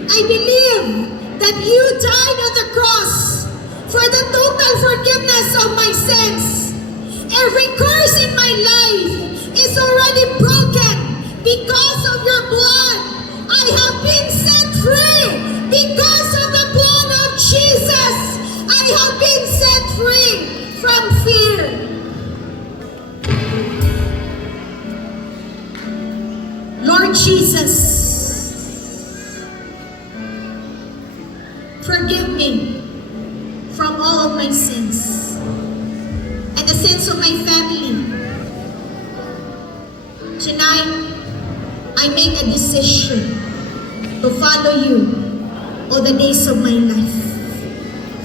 I believe that you died on the cross for the total forgiveness of my sins. Every curse in my life is already broken because of your blood. I have been set free because of the blood of Jesus. I have been set free from fear. Lord Jesus, forgive me from all of my sins and the sins of my family. Tonight, I make a decision to follow you all the days of my life.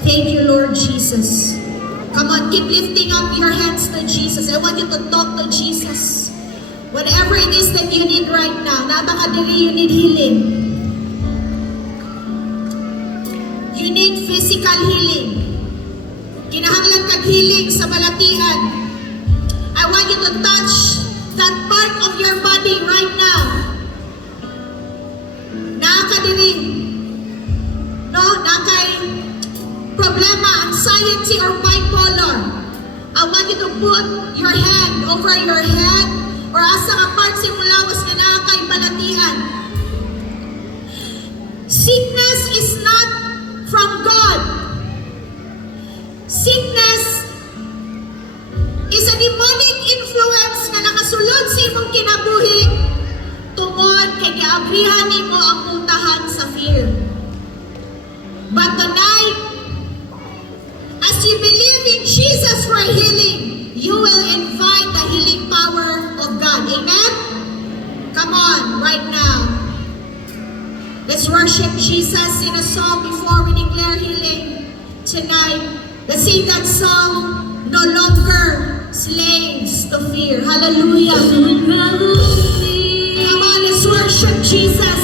Thank you, Lord Jesus. Come on, keep lifting up your hands to Jesus. I want you to talk to Jesus. Whatever it is that you need right now, napakadali, you need healing. You need physical healing. Kinahanglan kag healing sa balatian. I want you to touch that part of your body right now. Nakakadiri. No, nakay problema, anxiety or bipolar. I want you to put your hand over your head or asa ka part simulawas nga nakakay balatian. Sickness is not from God. Sickness is a demonic influence na nakasulod sa imong kinabuhi tungod kay giabrihan nimo ang putahan sa fear. But tonight, as you believe in Jesus for healing, you will invite the healing power of God. Amen? Come on, right now. Let's worship Jesus in a song before we declare healing tonight. Let's sing that song, No Longer Slaves to Fear. Hallelujah. Come on, let's worship Jesus.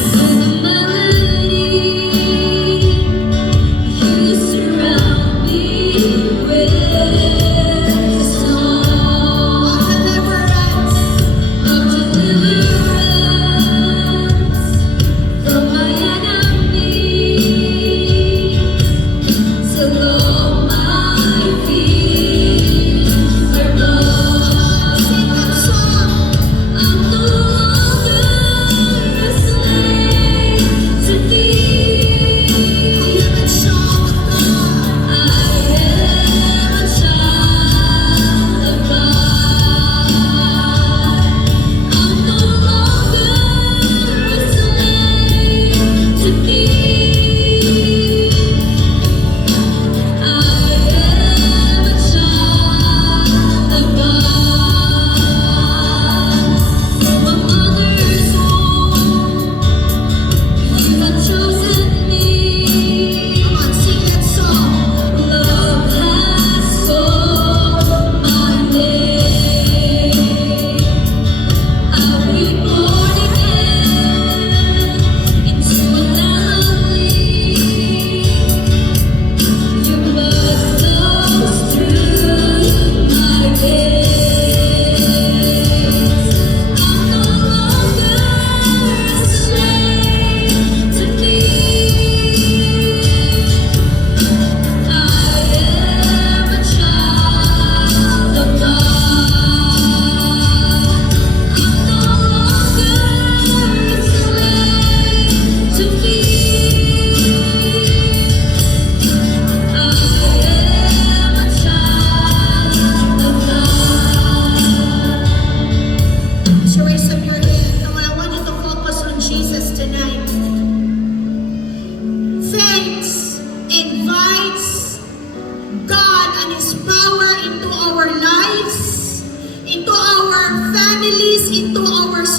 I'm no longer a slave.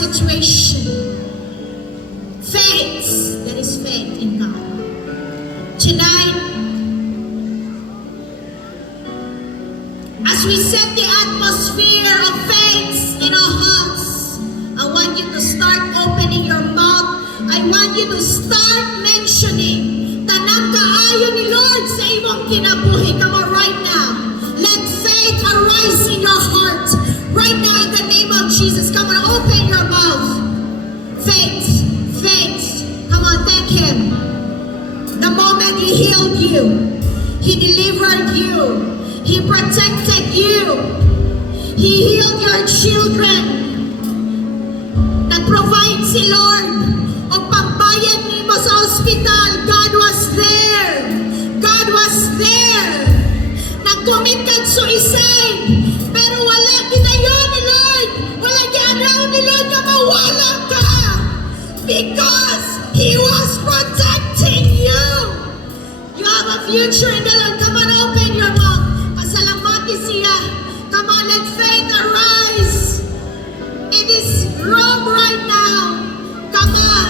situation. Faith, that is faith in God. Tonight, as we set the atmosphere of faith in our hearts, I want you to start opening your mouth. I want you to start mentioning tanang kaayo ni Lord sa imong kinabuhi. Come on, right now. Let faith arise in your heart. Right now, in the name of Jesus. Come on, open your mouth. Faith, faith. Come on, thank Him. The moment He healed you, He delivered you, He protected you, He healed your children. Nag-provide si Lord o pambayad nimo sa ospital. God was there. God was there. Nag-commit kang suicide, pero wala ginayon ni Lord. Wala ginayon ni Lord na mawala ka. Because He was protecting you. You have a future in the Lord. Come on, open your mouth. Pasalamati siya. Come on, let faith arise in this room right now. Come on.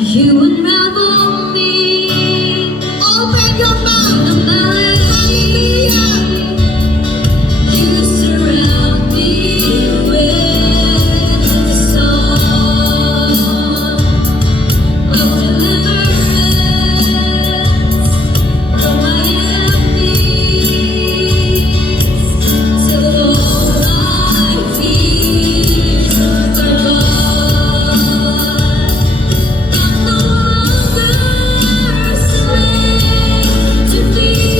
You unravel me. Open your mouth. Hallelujah. You surround me with a song of deliverance from my enemies, till all my fears are gone. I'm no longer slave to fear.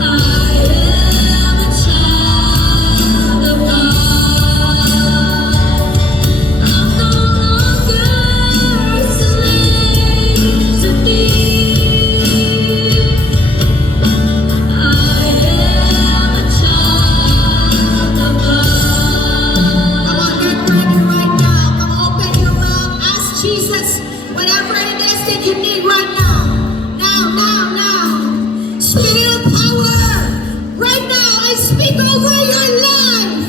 I am a child of God. I'm no longer slave to fear. I am a child of God. Come on, get ready right now. Come on, open your mouth. Ask Jesus whatever it is that you need right now. Now. Spirit of power. Right now, I speak over your life.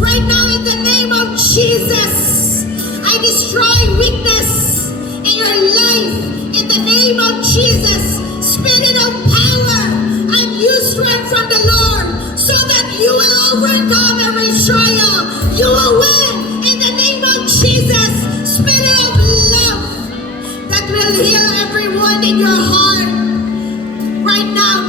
Right now, in the name of Jesus, I destroy weakness in your life. In the name of Jesus, Spirit of power, and you strength from the Lord, so that you will overcome every trial. You will win in the name of Jesus. Spirit of love that will heal everyone in your heart. Right now,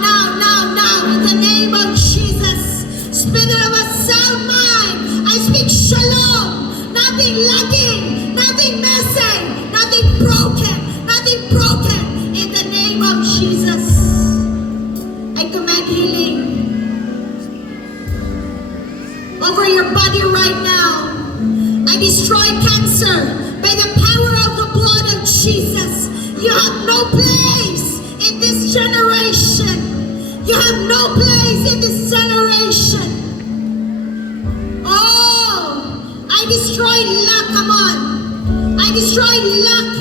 in the name of Jesus. Spirit of a sound mind, I speak shalom. Nothing lacking, nothing missing, nothing broken. In the name of Jesus. I command healing over your body right now. I destroy cancer by the power of the blood of Jesus. You have no place in this generation. You have no place in this generation. Oh, I destroy luck. Come on. I destroy luck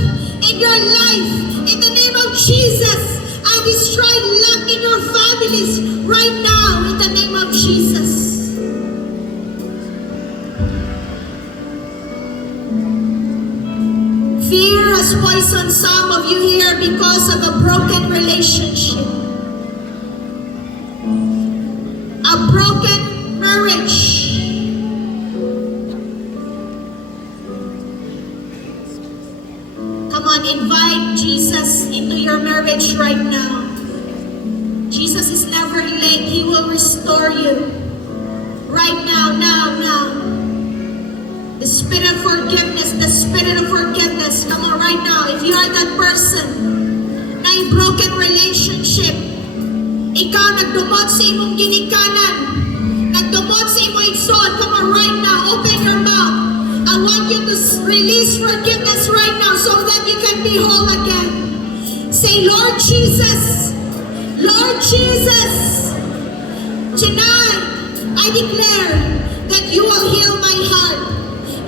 in your life. In the name of Jesus, I destroy luck in your families right now. In the name of Jesus. Fear has poisoned some of you here because of a broken relationship. A broken marriage. Come on, invite Jesus into your marriage right now. Jesus is never late. He will restore you. Right now. The spirit of forgiveness, come on right now. If you are that person na yung broken relationship, ikaw nagdumot sa imong ginikanan, nagdumot sa imong igsoon, come on right now, open your mouth. I want you to release forgiveness right now so that you can be whole again. Say, Lord Jesus, tonight I declare that you will heal my heart.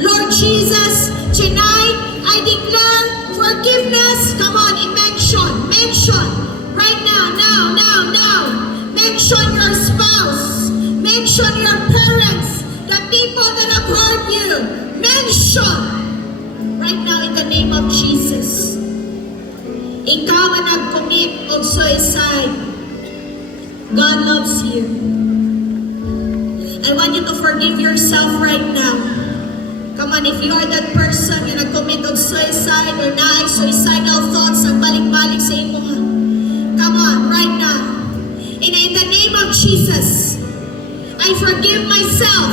Lord Jesus, tonight I declare forgiveness. Come on, mention right now. Mention your mention your parents, the people that have hurt you. Mention right now in the name of Jesus. Ikaw ang nag-commit of suicide. God loves you. I want you to forgive yourself right now. Come on, if you are that person na nag-commit of suicide or na suicidal thoughts ang balik-balik sa imo, come on, right now. In the name of Jesus, I forgive myself.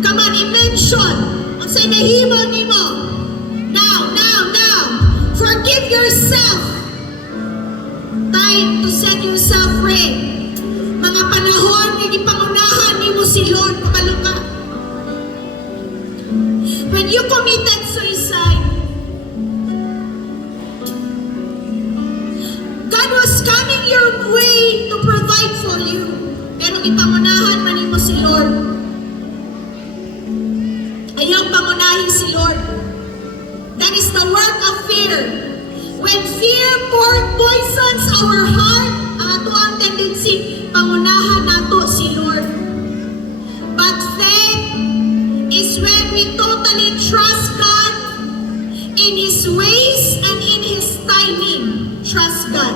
Come on, i-mention ang sa nahimo nimo. Now. Forgive yourself. Time to set yourself free. Mga panahon nga gipangunahan nimo si Lord pakaluka. When you committed suicide, God was coming your way to provide for you. Pero gipangunahan man nimo si Lord. Ayaw pangunahin si Lord. That is the work of fear. When fear poisons our heart, ang ato ang tendency, pangunahan nato si Lord. But faith is when we totally trust God in His ways and in His timing. Trust God.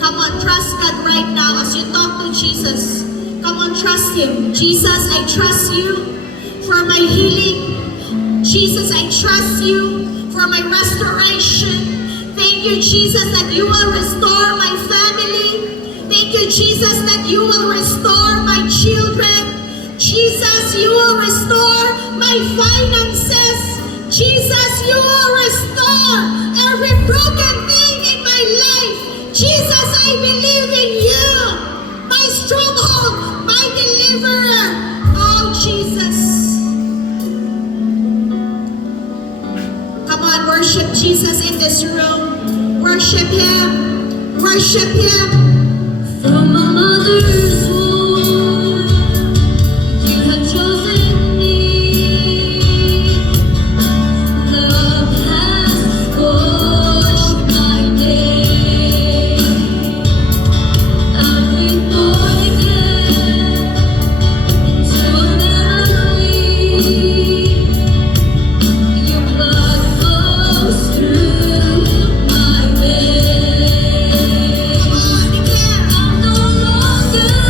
Come on, trust God right now as you talk to Jesus. Come on, trust Him. Jesus, I trust you for my healing. Jesus, I trust you for my restoration. Thank you, Jesus, that you will restore my family. Thank you, Jesus, that you will restore my children. Jesus, you will restore my finances. Jesus, you will restore every broken thing in my life. Jesus, I believe in you, my stronghold, my deliverer. Oh, Jesus. Come on, worship Jesus in this room. Worship Him. Worship Him. From my mother's womb, you have chosen me. Love has washed my name. I've been born again into a family. Your blood flows through my veins. Come on, declare. I'm no longer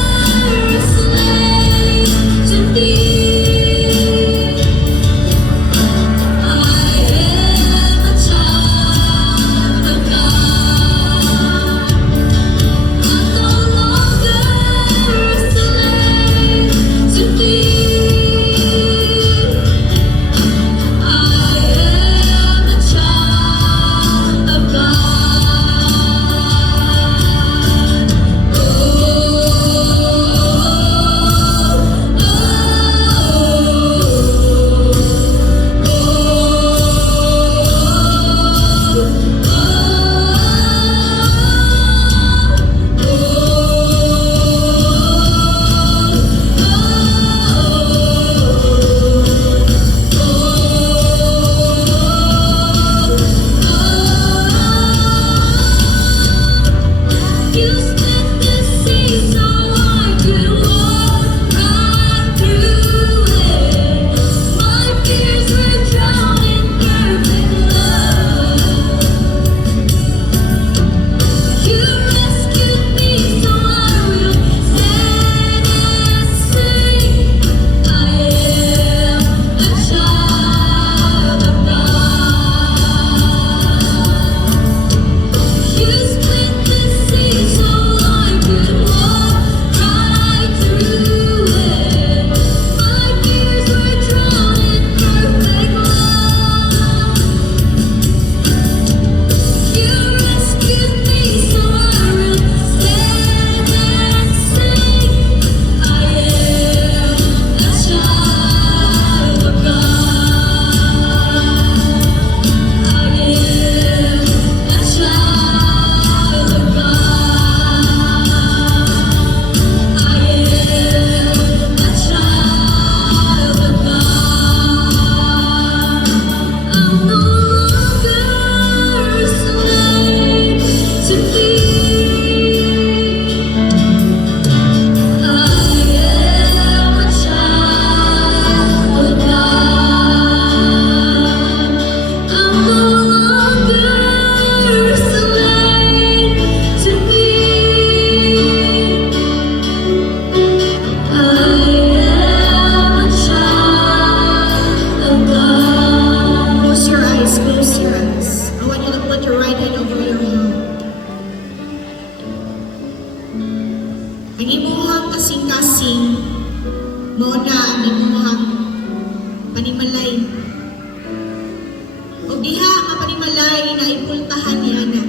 himalay na ipultahan niya na.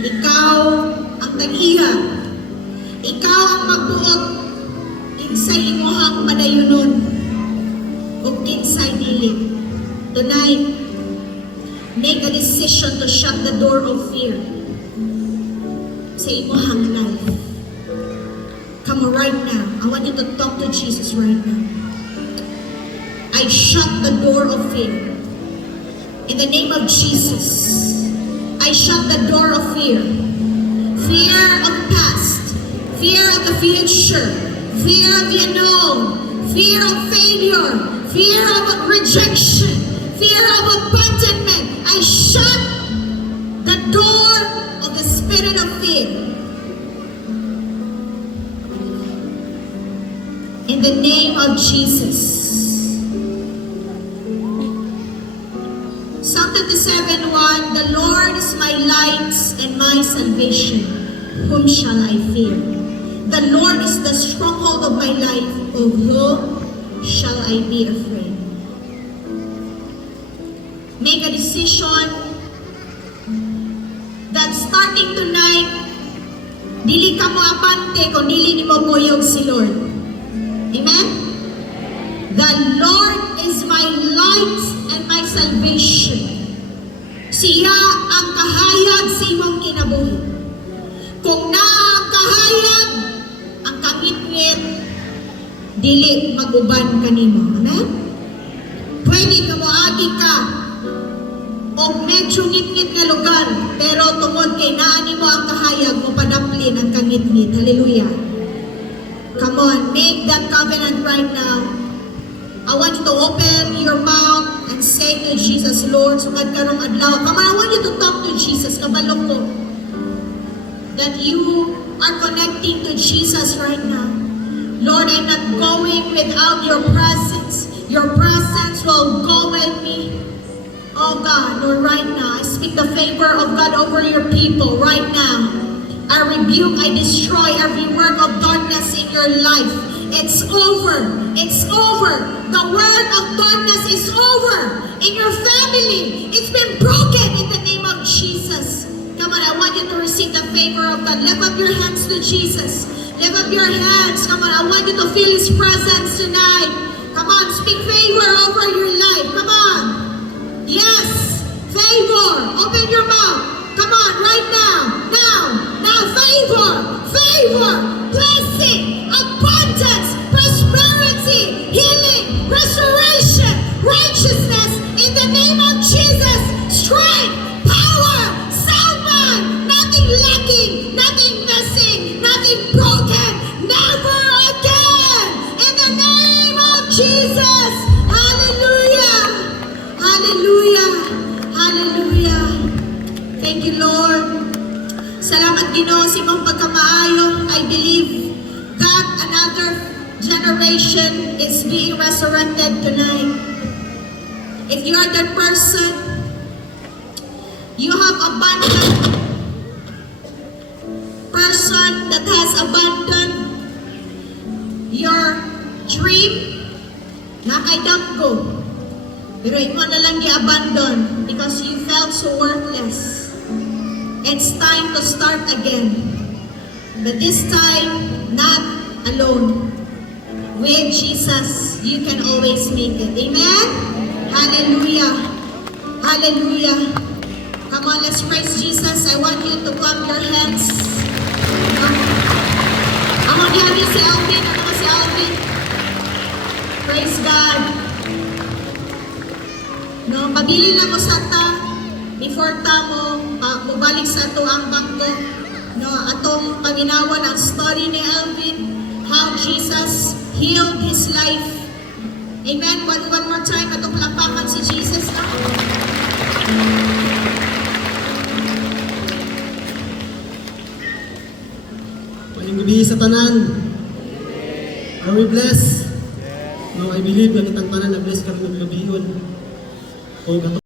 Ikaw ang tag-iya. Ikaw ang magbuot kinsay imohang padayunon o kinsay dili. Tonight, make a decision to shut the door of fear sa imohang life. Come on, right now. I want you to talk to Jesus right now. I shut the door of fear. In the name of Jesus, I shut the door of fear. Fear of the past, fear of the future, fear of the unknown, fear of failure, fear of rejection, fear of abandonment. I shut the door of the spirit of fear. In the name of Jesus. Psalm 57:1, the Lord is my light and my salvation. Whom shall I fear? The Lord is the stronghold of my life. Of whom shall I be afraid? Make a decision that starting tonight, dili ka mo apante kung dili ni mo buyog si Lord. Amen? The Lord is my light and my salvation. Siya ang kahayag sa imong kinabuhi. Kung na ang kahayag, ang kangit-ngit, dili mag-uban kanimo. Amen? Pwede ka moagi ka o medyo ngit-ngit nga lugar, pero tungod kay naani mo ang kahayag, mo padaplin ang kangit-ngit. Hallelujah. Come on, make that covenant right now. I want you to open your mouth and say to Jesus, Lord, sugad karong adlaw. Come on, I want you to talk to Jesus. Kabalo ko that you are connecting to Jesus right now. Lord, I'm not going without your presence. Your presence will go with me. Oh God, Lord, right now, I speak the favor of God over your people right now. I rebuke, I destroy every work of darkness in your life. It's over. It's over. The work of darkness is over. In your family, it's been broken in the name of Jesus. Come on, I want you to receive the favor of God. Lift up your hands to Jesus. Lift up your hands. Come on, I want you to feel His presence tonight. Come on, speak favor over your life. Come on. Yes, favor. Open your mouth. Come on, right now. Now, favor, blessing, abundance, prosperity, healing, restoration, righteousness, in the name of Jesus, strength, power, sound mind, nothing lacking, nothing missing, nothing broken, never again, in the name of Jesus. Hallelujah, hallelujah, hallelujah. Thank you, Lord. Salamat, Ginoo, sa imong pagkamaayo. I believe that another generation is being resurrected tonight. If you are that person, you have abandoned person that has abandoned your dream, nakaidamgo. Pero imo na lang i-abandon because you felt so worthless. It's time to start again. But this time, not alone. With Jesus, you can always make it. Amen? Hallelujah. Hallelujah. Come on, let's praise Jesus. I want you to clap your hands. I want you to si Alvin. Ano ba si Alvin? Praise God. No, pabili lang mo sa ta. Before ta mo, mubalik sa ato ang bangko. No, atong panginawan ang story ni Alvin. How Jesus healed his life. Amen. One more time, atong lampakan si Jesus. No? Maling gabi sa tanan. Are we blessed? No, I believe na itang tanan na blessed kami ng gabi yun. O